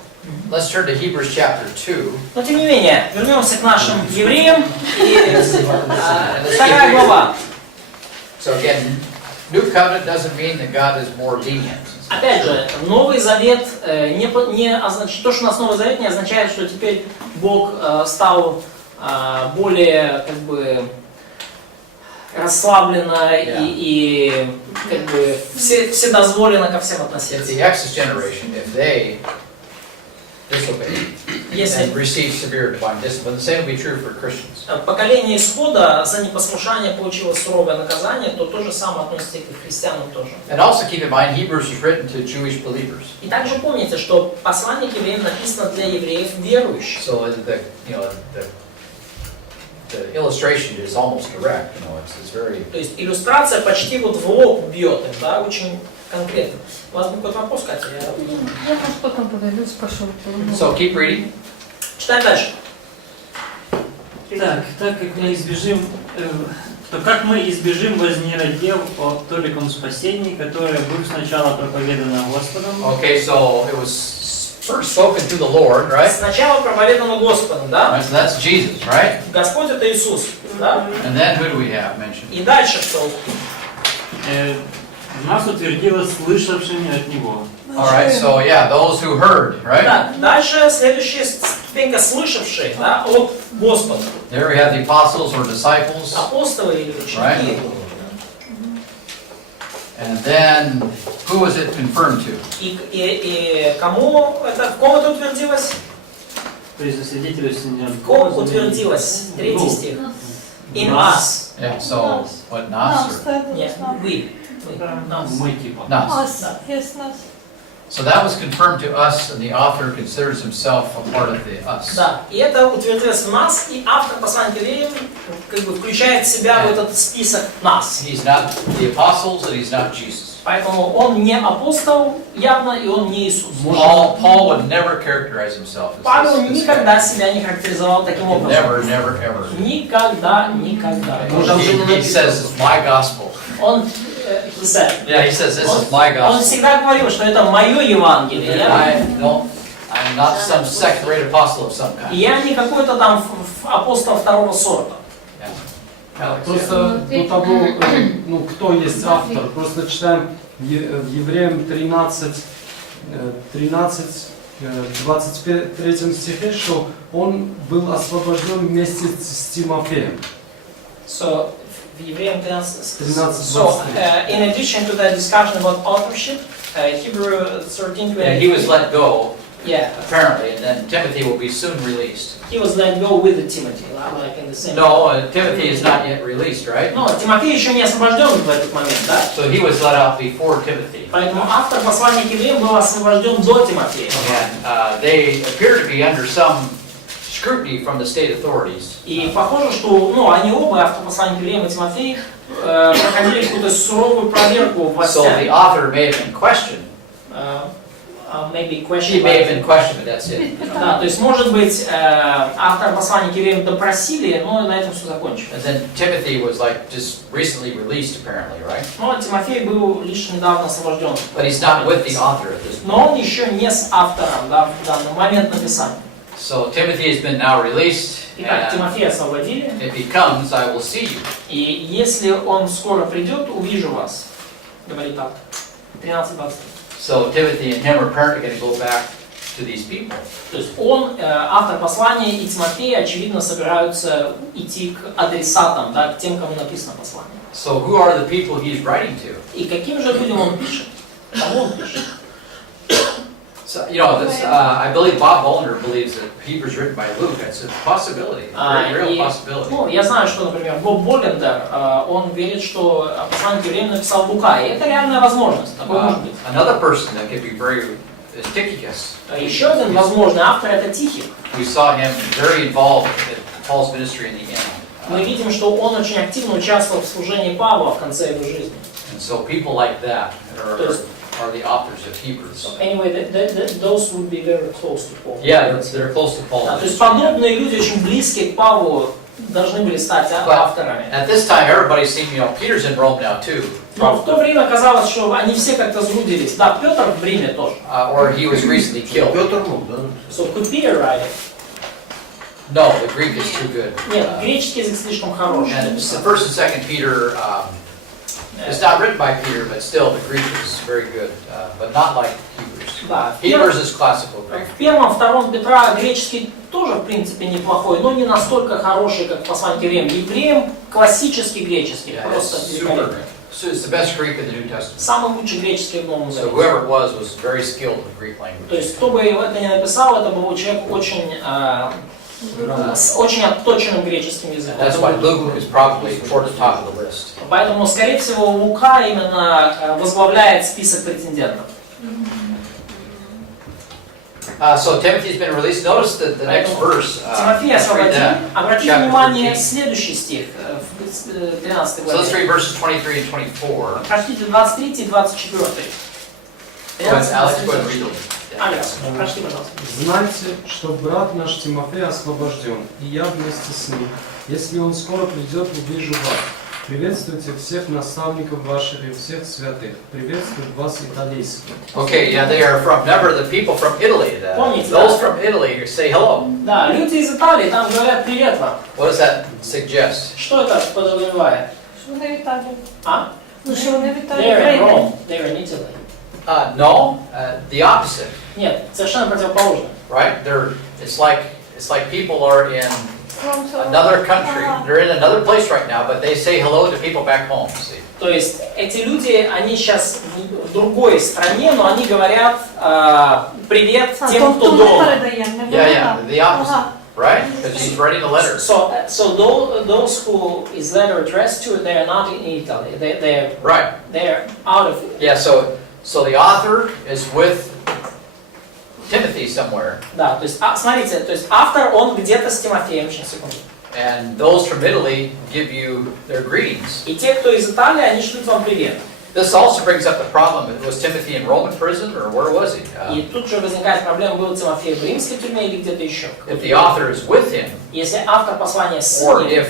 Let's turn to Hebrews chapter 2. Но тем не менее, вернемся к нашим евреям. И вторая глава. So again, New Covenant doesn't mean that God is more lenient. Опять же, Новый Завет не означает, то, что у нас Новый Завет, не означает, что теперь Бог стал более как бы расслабленно и как бы вседозволенно ко всем If относиться. the Exodus generation, if they disobeyed and received severe divine discipline, the same would be true for Christians. Поколение Исхода за непослушание получило суровое наказание, то же самое относится и к христианам тоже. And also keep in mind, Hebrews was written to Jewish believers. И также помните, что послание к евреям написано для евреев верующих. So the the illustration is almost direct, it's very... То есть иллюстрация почти вот в лоб бьет им, да, очень конкретно. У вас был какой-то вопрос, Катя? Я, может, потом подойду, спрошу. So keep reading. Читаем дальше. Так как мы избежим, то как мы избежим вознеродел о толиком спасении, которое было сначала проповедано Господом? Okay, so it was first spoken to the Lord, right? Сначала проповедано Господом, да? Right, so that's Jesus, right? Господь это Иисус, да? And then who do we have mentioned? И дальше что? Нас утвердилось слышавшими от Него. All right, so yeah, those who heard, right? Да, дальше следующая ступенька слышавшие, да, от Господа. There we have the apostles or disciples, Апостолы или ученики. Right. and then who was it confirmed to? И кому это, в ком это утвердилось? При засвидетельствовании В ком утвердилось? Третий стих. In us. Yeah, so what, nas or? Нет, вы. Нас. Мы типа. Nas. So that was confirmed to us, and the author considers himself a part of the us. Да, и это утвердилось в нас, и автор послания к евреям как бы включает в себя в этот список нас. He's not the apostles, and he's not Jesus. Поэтому он не апостол явно, и он не Иисус. Paul would never characterize himself as Павел this никогда guy. себя не характеризовал таким образом. Never, ever. Никогда. He says it's my gospel. Он, he said, Yeah, he says this is my он gospel. всегда говорил, что это мое Евангелие. I'm not some second-rate apostle of some kind. Я не какой-то там апостол второго сорта. Просто до того, ну, кто есть автор, просто читаем в Евреям 23 стихе, что он был освобожден вместе с Тимофеем. So, в Евреям 13. So, in addition to the discussion about authorship, Hebrew 13. Yeah, he was let go. Yeah. Apparently, and then Timothy will be soon released. He was let go with Timothy, like in the same. No, Timothy is not yet released, right? Но Тимофей еще не освобожден в этот момент, да? So he was let out before Timothy. Поэтому автор послания к евреям был освобожден до Тимофея. And they appear to be under some scrutiny from the state authorities. И похоже, что, ну, они оба, автор послания к евреям и Тимофей, проходили какую-то суровую проверку So властями. the author may have been questioned. Maybe He may have been questioned, but that's it. Да, то есть, может быть, автор послания к евреям допросили, но на этом все закончилось. And then Timothy was like just recently released, apparently, right? Но Тимофей был лишь недавно освобожден. But he's not with the author at this point. Но он еще не с автором, да, в данный момент написания. So Timothy has been now released. Итак, Тимофея освободили. If he comes, I will see you. И если он скоро придет, увижу вас. Говорит так. 13:20. So Timothy and him are apparently going to go back to these people. То есть он, автор послания, и Тимофей, очевидно, собираются идти к адресатам, да, к тем, кому написано послание. So who are the people he's writing to? И каким же людям он пишет? Кому он пишет? So, you know, this, I believe Bob Bollner believes that Hebrews written by Luke. It's a possibility, a very real possibility. Ну, я знаю, что, например, Боб Боллендер, он верит, что послание к евреям написал Лука, и это реальная возможность, такое может быть. Another person that could be very is Tychicus. Еще один возможный автор — это Тихий. We saw him very involved in Paul's ministry in the end. Мы видим, что он очень активно участвовал в служении Павла в конце его жизни. And so people like that are the authors of Hebrews. So anyway, those would be very close to Paul. Yeah, they're close to Paul. Да, то есть подобные люди, очень близкие к Павлу, должны были стать авторами. At this time, everybody's seen, you know, Peter's in Rome now too. Но в то время казалось, что они все как-то сгрудились. Да, Петр в Риме тоже. Or he was recently killed. Петр мог, да? So could Peter write it? No, the Greek is too good. Нет, греческий язык слишком хороший. And the first and second Peter, it's not written by Peter, but still the Greek is very good, but not like Hebrews. Да, Hebrews is classical Greek. в первом, втором Петра греческий тоже, в принципе, неплохой, но не настолько хороший, как послание к евреям. Евреям классический греческий, Yeah, просто it's великолепный. So it's the best Greek in the New Testament. Самый лучший греческий в Новом So Завете. whoever it was very skilled in Greek То language. есть, кто бы это ни написал, это был человек очень, с очень отточенным греческим языком. That's why Luke is probably toward the top of the list. Поэтому, скорее всего, Лука именно возглавляет список претендентов. So Timothy's been released. Notice the next verse. Тимофей Let's read освободили. that. Обратите Chapter внимание, 13. следующий стих, в 13 So let's главе. read verses 23 and 24. Прочтите 23 и 24. Alex, go ahead and read them. Алекс, прочти, пожалуйста. Знайте, что брат наш Тимофей освобожден, и я вместе с ним. Если он скоро придет, увижу вас. Приветствуйте всех наставников ваших и всех святых. Приветствуют вас итальянские. Okay, yeah, they are from, remember the people from Italy. Помните, Those да? from Italy say hello. Да, люди из Италии там говорят привет вам. What does that suggest? Что это подразумевает? Що вони в Італії? А? Ну, що вони в Італії? They're in Rome, they're in Italy. No, the opposite, Нет, совершенно противоположно. right? It's like people are in another country. They're in another place right now, but they say hello to people back home. See? То есть эти люди, они сейчас в другой стране, но они говорят привет тем, кто дома. Yeah, the opposite, right? Because he's writing a letter. So those who is letter addressed to, they are not in Italy. Right. They're out of. Yeah. So the author is with Timothy somewhere. Да, то есть смотрите, то есть автор он где-то с Тимофеем, сейчас секунду. And those from Italy give you their greetings. И те, кто из Италии, они шлют вам привет. This also brings up the problem. Was Timothy in Roman prison or where was he? И тут же возникает проблема, был Тимофей в римской тюрьме или где-то еще. If the author is with him, Если автор послания с or ним, if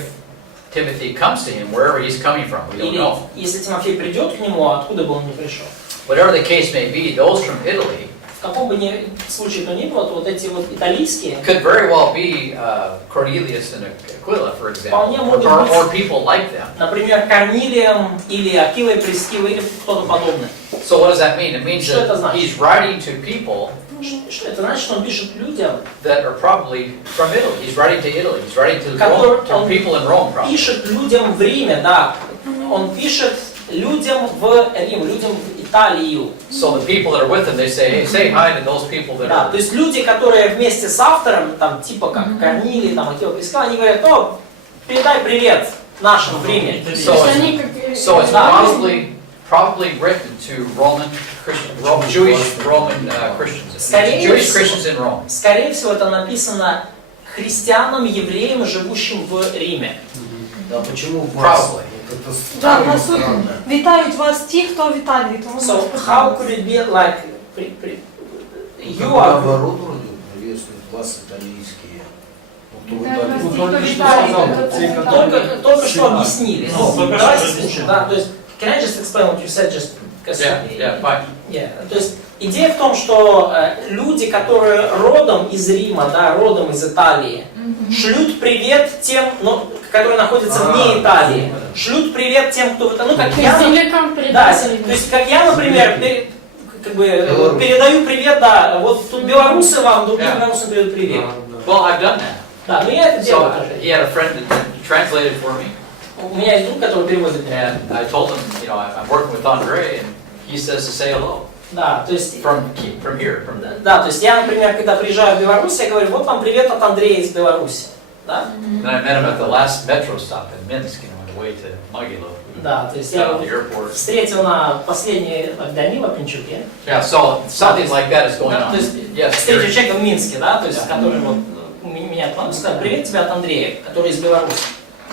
Timothy comes to him, wherever he's coming from, we don't или know. если Тимофей придет к нему, откуда бы он ни пришел. Whatever the case may be, those from Italy В каком бы ни случае то ни было, то вот эти вот итальянские could very well be Cornelius and Aquila, for example, Вполне могут or быть. people like them. Например, Корнилием или Акилой Прескилой или кто-то подобный. So what does that mean? It means Что это that значит? he's writing to people Что это значит, что он пишет людям, that are probably from Italy. He's writing to Italy. He's writing to, Который to people in Rome, probably. пишет людям в Риме, да. Он пишет людям в Рим, людям в Италию. So the people that are with him, they say, hey, say hi to those people that Да, are. то есть люди, которые вместе с автором, там, типа как Корнилий, там, Акила Прескила, они говорят, о, передай привет нашим в Риме. So it's probably written to Roman Christians, Jewish Roman Christians, Jewish Christians in Rome. Скорее всего, это написано христианам, евреям, живущим в Риме. Да, почему вас? Probably. Да, на суть, вітають вас ті, хто в Італії. Тому So можете how could it be like you are Наоборот, вроде приветствуют вас итальянские. только что объяснили. Ну, только что Давайте объяснили. слушаем, да, то есть can I just explain what you said just Yeah, fine. То есть идея в том, что люди, которые родом из Рима, да, родом из Италии, шлют привет тем, которые находятся вне Италии. Шлют привет тем, кто в Италии. Ну, как я, да, то есть как я, например, как бы передаю привет, да, вот тут белорусы вам, другим белорусам передают привет. Well, I've done that. Да, но я это делаю So тоже. he had a friend that translated for me, У меня есть друг, который переводит меня. and I told him, I'm working with Andre, and he says to say hello Да, то есть from here, from да, то есть я, например, когда приезжаю в Беларусь, я говорю, вот вам привет от Андрея из Беларуси. Да? And I met him at the last metro stop in Minsk, on the way to Могилев. Да, то есть я At the airport. встретил на последней Авдоне в Пинчуке. Yeah, so something like that is going Да, on. то есть Yes, встречу very- человека в Минске, да, то есть Да. который вот меня отклонил, сказал, привет тебе от Андрея, который из Беларуси.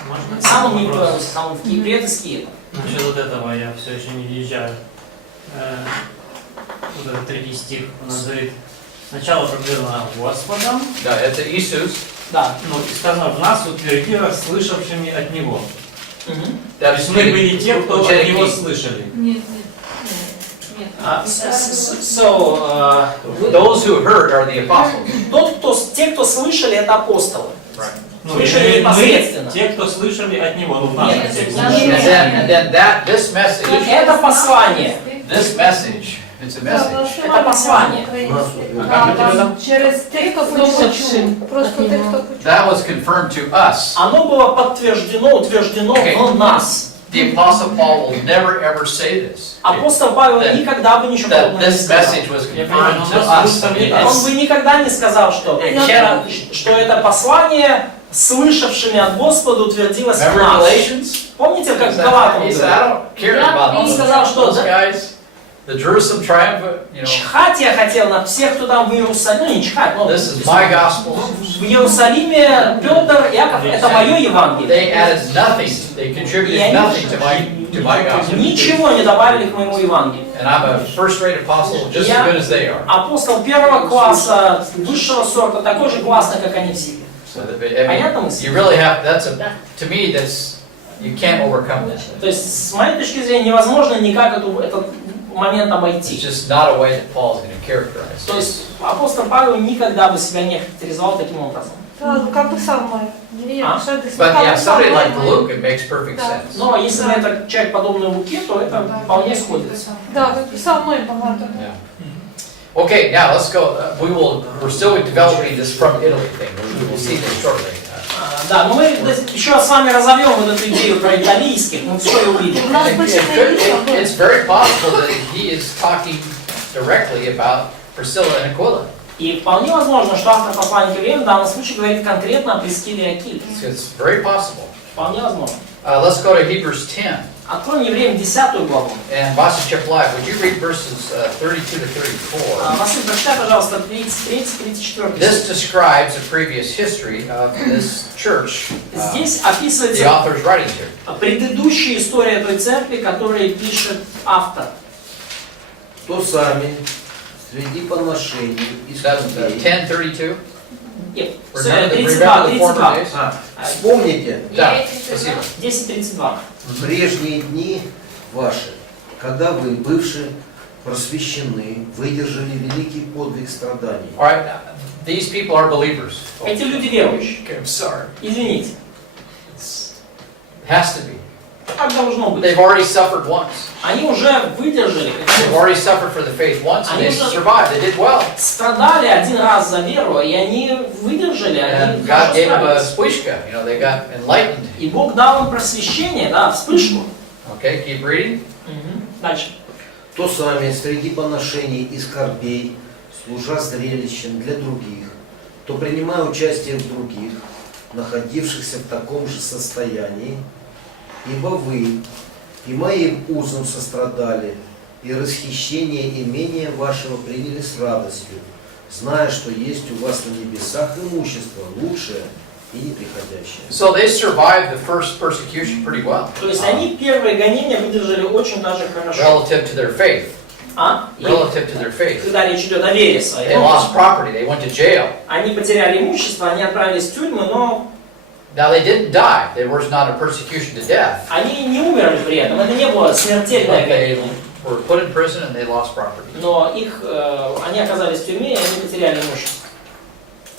Можно Сам он не в вопрос? Беларуси, сам он в Киеве, привет из Киева. Насчет вот этого я все еще не въезжаю. Вот этот третий стих, он говорит, сначала проблема Господом, Да, это Иисус. Да. ну и сказано, в нас утвердила слышавшими от Него. Мгм. То есть мы были те, кто от Него слышали. Нет, нет. Those who heard are the apostles. Те, кто слышали, это апостолы. Right. Ну, Слышали непосредственно. те, кто слышали от Него, ну в нашем Нет, тексте. And then this message, Это послание. it's a message. Это послание. через тих, хто почув. Просто тих, хто почув. That was confirmed to us. Оно было подтверждено, утверждено в нас. The apostle Paul will never ever say this. Апостол Павел That- никогда бы ничего That подобного не this сказал. message was confirmed to us. Он бы никогда не сказал, что это послание, слышавшими от Господа, утвердилось в Remember нас. Galatians? Помните, как Галатам He said, говорил? I don't care about Он сказал, что those guys. the Jerusalem triumph, you know, Чихать я хотел на всех, кто там в Иерусалиме, ну не чихать, но this is my gospel. в Иерусалиме Петр, Яков, это мое Евангелие. They added nothing, they contributed nothing to my gospel. Ничего не добавили к моему Евангелию. And I'm a first-rate apostle, just as good as they are. Апостол первого класса, высшего сорта, такой же классный, как они все. So you really have, to me, you can't overcome that. То есть, с моей точки зрения, невозможно никак этот момент обойти. It's just not a way that Paul is going to characterize. То есть, апостол Павел никогда бы себя не характеризовал таким образом. Как бы со мной. But yeah, somebody like Luke, it makes perfect sense. Но если это человек подобный Луке, то это вполне сходится. Да, как со мной богато. Yeah. Okay, now let's go. We're still developing this from Italy thing. We will see this shortly. Да, но мы еще с вами разовьем вот эту идею про итальянских, мы вскоре увидим. It's very possible that he is talking directly about Priscilla and Aquila. И вполне возможно, что автор послания к евреям в данном случае говорит конкретно о Прискиле и Акиле. It's very possible. Вполне возможно. Let's go to Hebrews 10. Откроем Евреям 10 главу. And Massер, would you read verses 32 to 34? Массер, прочитай, пожалуйста, 33-34. This describes the previous history of this church. Здесь описывается the author's writing here. Предыдущая история той церкви, которую пишет автор. То сами среди поношений и скорбей. 10:32. Нет, 32. Вспомните, да, спасибо. 10:32. В прежние дни ваши, когда вы, бывшие просвещены, выдержали великий подвиг страданий. All right, these people are believers. Эти люди верующие. Okay, I'm sorry. Извините. It has to be. Так должно быть. They've already suffered once. Они уже выдержали. They've already suffered for the faith once, and they survived. They did well. Страдали один раз за веру, и они выдержали. And God gave them a вспышка. You know, they got enlightened. И Бог дал им просвещение, да, вспышку. Okay, keep reading. Дальше. То сами среди поношений и скорбей, служа зрелищем для других, то принимая участие в других, находившихся в таком же состоянии, ибо вы и моим узом сострадали, и расхищение имения вашего приняли с радостью, зная, что есть у вас на небесах имущество лучшее и неприходящее. So they survived the first persecution pretty well. То есть они первые гонения выдержали очень даже хорошо. Relative to their faith. Relative to their faith. Когда речь идет о вере своей. They lost property. They went to jail. Они потеряли имущество, они отправились в тюрьмы, но Now they didn't die. There was not a persecution to death. они не умерли при этом. Это не было смертельное гонение. Were put in prison and they lost property. Но они оказались в тюрьме, и они потеряли имущество.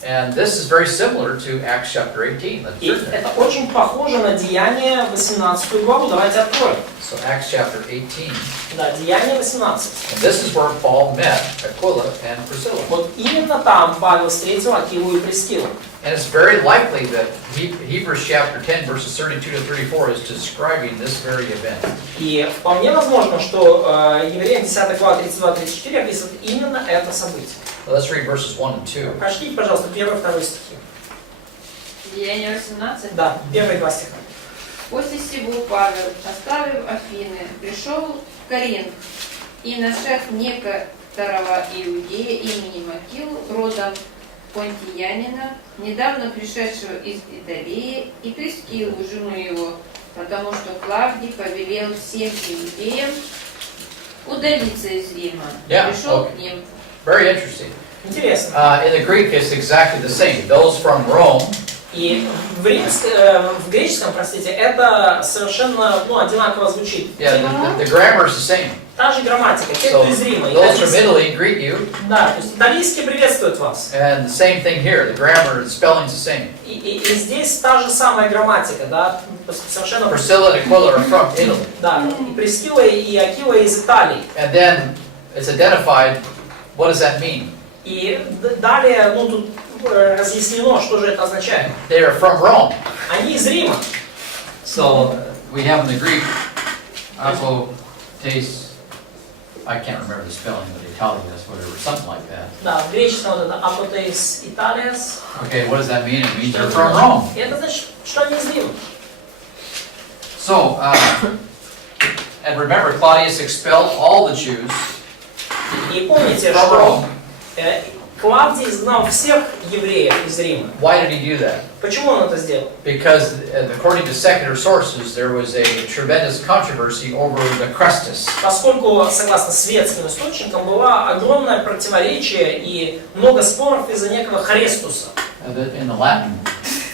And this is very similar to Acts chapter 18. Let's И turn there. это очень похоже на Деяния 18 главу. Давайте откроем. So Acts chapter 18. Да, Деяния 18. And this is where Paul met Aquila and Priscilla. Вот именно там Павел встретил Акилу и Прискилу. And it's very likely that Hebrews chapter 10 verses 32 to 34 is describing this very event. И вполне возможно, что Евреям 10 глава 32-34 описывает именно это событие. Let's read verses 1 and 2. Прочтите, пожалуйста, 1-2 стихи. Деяния 18. Да, 1-2 стиха. После сего Павел, оставив Афины, пришел в Коринф, и нашед некоторого иудея именем Акилу, родом Понтиянина, недавно пришедшего из Италии, и Прискилу, жену его, потому что Клавдий повелел всем иудеям удалиться из Рима. Пришел к ним. Very interesting. Интересно. In the Greek, it's exactly the same. Those from Rome. И в греческом, простите, это совершенно одинаково звучит. Yeah, the grammar is the same. Та же грамматика. Те, кто из Рима. Those from Italy greet you. Да, то есть итальянские приветствуют вас. And the same thing here. The grammar, the spelling's the same. И здесь та же самая грамматика, да, совершенно. Priscilla and Aquila are from Italy. Да, и Прискила и Акила из Италии. And then it's identified. What does that mean? И далее, тут разъяснено, что же это означает. They are from Rome. Они из Рима. So we have in the Greek, apotes. I can't remember the spelling, but Italias, whatever, something like that. Да, в греческом вот это apotes Italias. Okay, what does that mean? It means they're from Rome. И это значит, что они из Рима. So, and remember, Claudius expelled all the Jews И помните, что Клавдий изгнал всех евреев из Рима. Why did he do that? Почему он это сделал? Because, according to secular sources, there was a tremendous controversy over the Christus. Поскольку, согласно светским источникам, было огромное противоречие и много споров из-за некого Христуса In the Latin.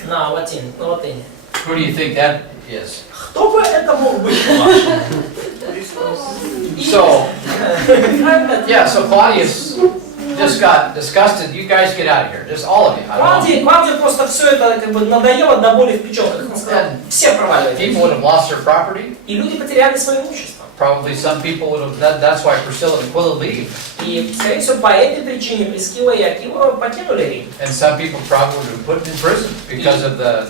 на латине. Who do you think that is? Кто бы это мог быть, по-вашему? So, yeah, so Claudius just got disgusted. You guys get out of here. Just all of you. I don't Клавдию просто все это как бы надоело до боли в печенках. Он сказал, все know. проваливают. People would have lost their property. И люди потеряли свое имущество. Probably some people would have. That's why Priscilla and Aquila leave. И, скорее всего, по этой причине Прискилла и Акила покинули Рим. And some people probably would have put in prison because of the,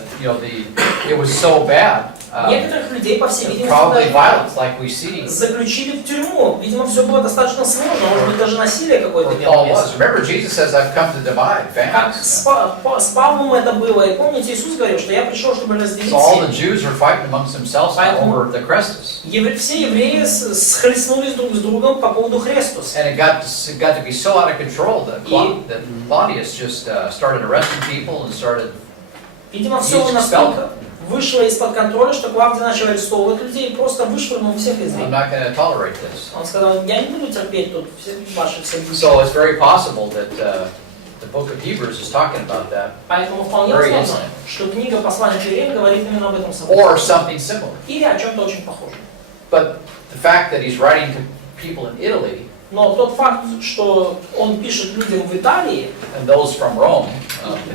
it was so bad. Некоторых людей, по всей видимости, Probably даже violence, like we see. заключили в тюрьму. Видимо, все было достаточно сложно, может быть, даже насилие какое-то Paul имело was. место. Remember, Jesus says, "I've come to divide Как families." с Павлом это было. И помните, Иисус говорил, что я пришел, чтобы разделить So all the семьи. Jews are fighting amongst themselves now over the Christus, Все евреи схлестнулись друг с другом по поводу Христуса. and it got to be so out of control that Claudius just started arresting people and started. Видимо, все настолько вышло из-под контроля, что Клавдий начал арестовывать людей и просто вышвырнул всех из I'm Рима. not going to tolerate this. Он сказал, я не буду терпеть тут ваши все So it's very possible that the book of Hebrews is talking about that, Поэтому вполне Very возможно, incident. что книга послания к евреям говорит именно об этом событии. or something similar. Или о чем-то очень похожем. But the fact that he's writing to people in Italy Но тот факт, что он пишет людям в Италии, and those from Rome,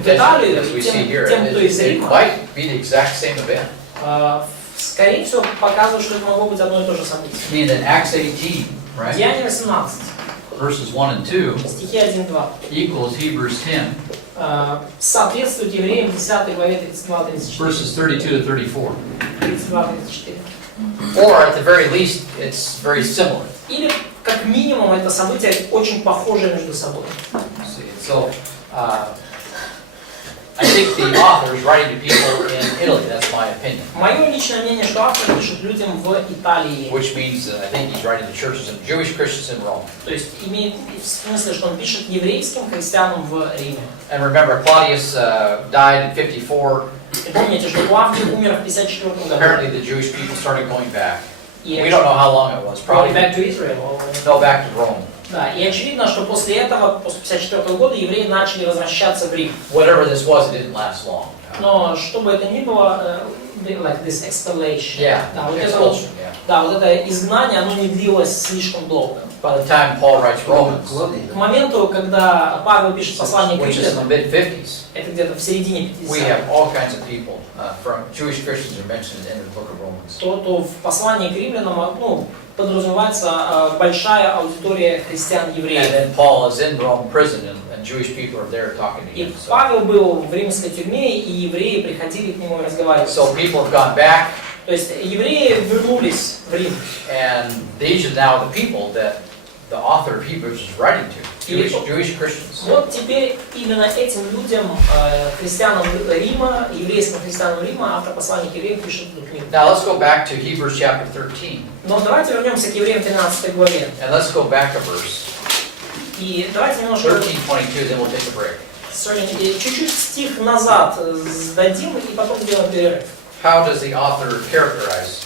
as we see here, it might be the exact same event. скорее всего, показывает, что это могло быть одно и то же событие. I mean, in Acts 18, right, Деяние 18, verses 1 and 2 стихи 1-2, equals Hebrews 10, соответствует евреям 10 главе 32-34. verses 32 to 34. 32-34. Or at the very least, it's very similar. Или, как минимум, это события очень похожие между собой. So, I think the author is writing to people in Italy. That's my opinion. Мое личное мнение, что автор пишет людям в Италии. Which means that I think he's writing to churches and Jewish Christians in Rome. То есть имеет в смысле, что он пишет еврейским христианам в Риме. And remember, Claudius died in 54. И помните, что Клавдий умер в 54 году. Apparently, the Jewish people started going back. И We don't know how long it was. Probably back to Israel. no, back to Rome. Да, и очевидно, что после этого, после 54 года, евреи начали возвращаться в Рим. Whatever this was, it didn't last long. Но что бы это ни было, like this expellation, Yeah, да, вот это вот, expulsion, yeah. да, вот это изгнание, оно не длилось слишком долго. By the time Paul writes Romans, К моменту, когда Павел пишет послание к which is in the римлянам, mid-50s, это где-то в середине we 50-х, have all kinds of people from Jewish Christians are mentioned in the book of Romans. то в послании к римлянам подразумевается большая аудитория And христиан-евреев. then Paul is in Rome prison, and Jewish people are there talking to И him. So, Павел был в римской тюрьме, и евреи приходили к нему и разговаривали. so people have gone back, То есть евреи вернулись в Рим. and these are now the people that the author of Hebrews is writing to, Jewish Christians. Вот теперь именно этим людям, христианам Рима, еврейским христианам Рима, автор послания к евреям пишет эту книгу. Now let's go back to Hebrews chapter 13, Но давайте вернемся к евреям 13 главе. and let's go back a verse, И давайте немножко 13:22, then we'll take a break. чуть-чуть стих назад сдадим, и потом сделаем перерыв. How does the author characterize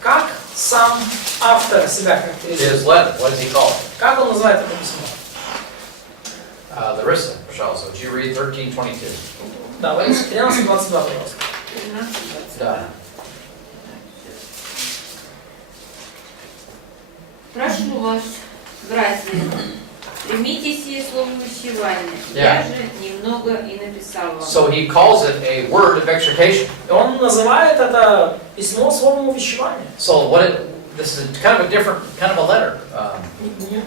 Как сам автор себя характеризует? his letter? What does he call it? Как он называет это письмо? Larissa, Charles, would you read 13:22? Давайте 13-22, пожалуйста. Да. Прошу вас, братья, примите сие слово увещевания. Yeah. Я же немного и написал вам. So he calls it a word of exhortation. И он называет это письмо словом увещевания. So this is kind of a different kind of a letter.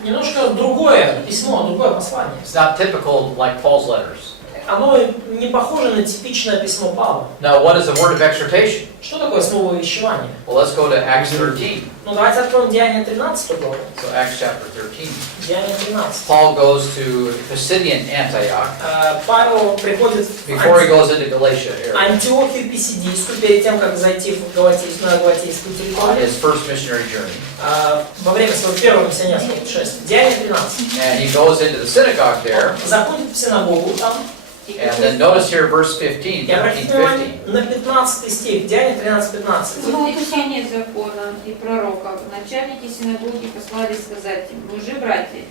Немножко другое письмо, другое послание. It's not typical like Paul's letters. оно не похоже на типичное письмо Павла. Now, what is a word of exhortation? Что такое слово увещевания? Well, let's go to Acts 13. Ну давайте откроем Деяния 13 главу. So Acts chapter 13. Деяния 13. Paul goes to Pisidian Antioch Павел приходит before he в goes into Galatia area Антиохию Писидийскую перед тем, как зайти на Галатийскую on территорию. his first missionary journey. Во время своего первого миссионерского путешествия. Деяния 13. And he goes into the synagogue there. Заходит в синагогу там. And then notice here verse 15, И обратите внимание 13-15. на 15 стих, Деяния 13-15. В течение закона и пророков начальники синагоги послали сказать им: мужи, братья,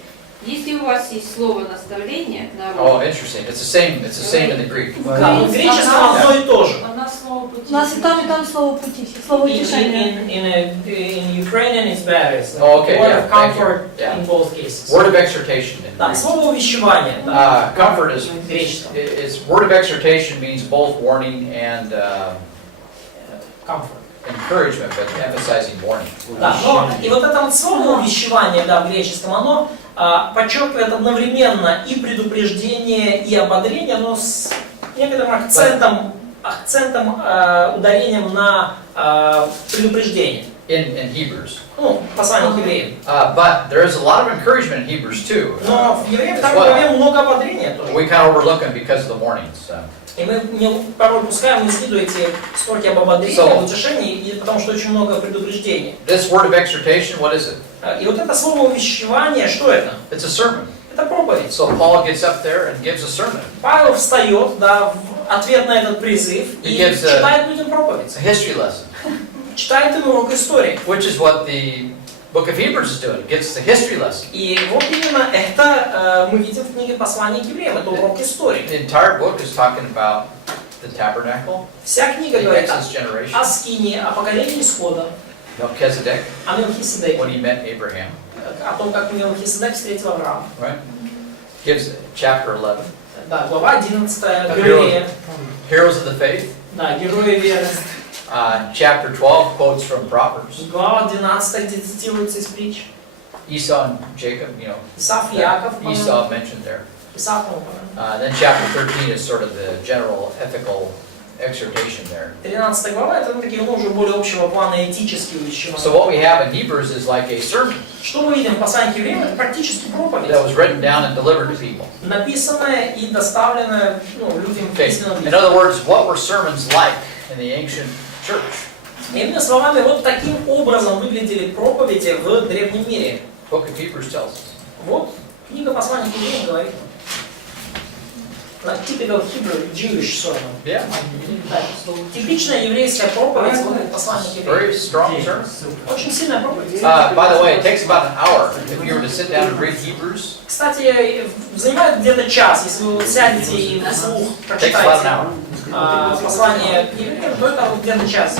если у вас есть слово наставления Oh, народу, interesting. It's the same in the Greek. Да, в греческом одно и то же. Одна слово пути. У нас и там слово пути, слово утешения. In Ukrainian it's better. It's Oh, okay, word yeah, of thank you. comfort Yeah. in both cases. Word of exhortation in Да, Greek. слово увещевания. Да. Comfort is, В греческом. word of exhortation means both warning and Comfort. encouragement, but emphasizing warning. Да, но и вот это вот слово увещевание, да, в греческом, оно подчеркивает одновременно и предупреждение, и ободрение, но с некоторым акцентом, ударением на предупреждение. In Hebrews. Ну, послание к евреям. But there is a lot of encouragement in Hebrews too. Но в евреям As второй well. главе много ободрения тоже. We kind of overlook them because of the warnings. И мы порой упускаем из виду эти строки об ободрении, об утешении, потому что очень много предупреждений. This word of exhortation, what is it? И вот это слово увещевание, что это? It's a sermon. Это проповедь. So Paul gets up there and gives a sermon. Павел встает, да, в ответ на этот призыв и читает людям проповедь. It's a history lesson. Читает им урок истории. Which is what the book of Hebrews is doing. It gets the history lesson. И вот именно это мы видим в книге послания к евреям. Это урок истории. The entire book is talking about the tabernacle, Вся книга the говорит Exodus generation, о скинии, о поколении исхода, Melchizedek, о Мелхиседеке, when he met Abraham, о том, как Мелхиседек встретил Авраама. right? Gives chapter 11. Да, глава 11, герои, Heroes of the faith. да, герои веры. Chapter 12 quotes from Proverbs. Глава 12, где цитируется из притч. Esau and Jacob, you know, Исаак, Яков, Esau mentioned there. Исаак, Then chapter 13 is sort of the general ethical exhortation there. 13 глава, это такие, уже более общего плана этические увещевания. So what we have in Hebrews is like a sermon Что мы видим в послании к евреям, это практически проповедь, that was written down and delivered to people. написанная и доставленная людям в письменном In виде. other words, what were sermons like in the ancient church? Иными словами, вот таким образом выглядели проповеди в древнем мире. Book of Hebrews tells us. Вот книга послания к евреям говорит. Like typical Hebrew Jewish sermon. Yeah. Да, типичная еврейская проповедь, вот послание к евреям. Very strong sermon. Очень сильная проповедь. By the way, it takes about an hour if you were to sit down and read Hebrews. Кстати, занимает где-то час, если вы сядете и вслух It takes about an прочитаете hour. послание к евреям, то это вот где-то час.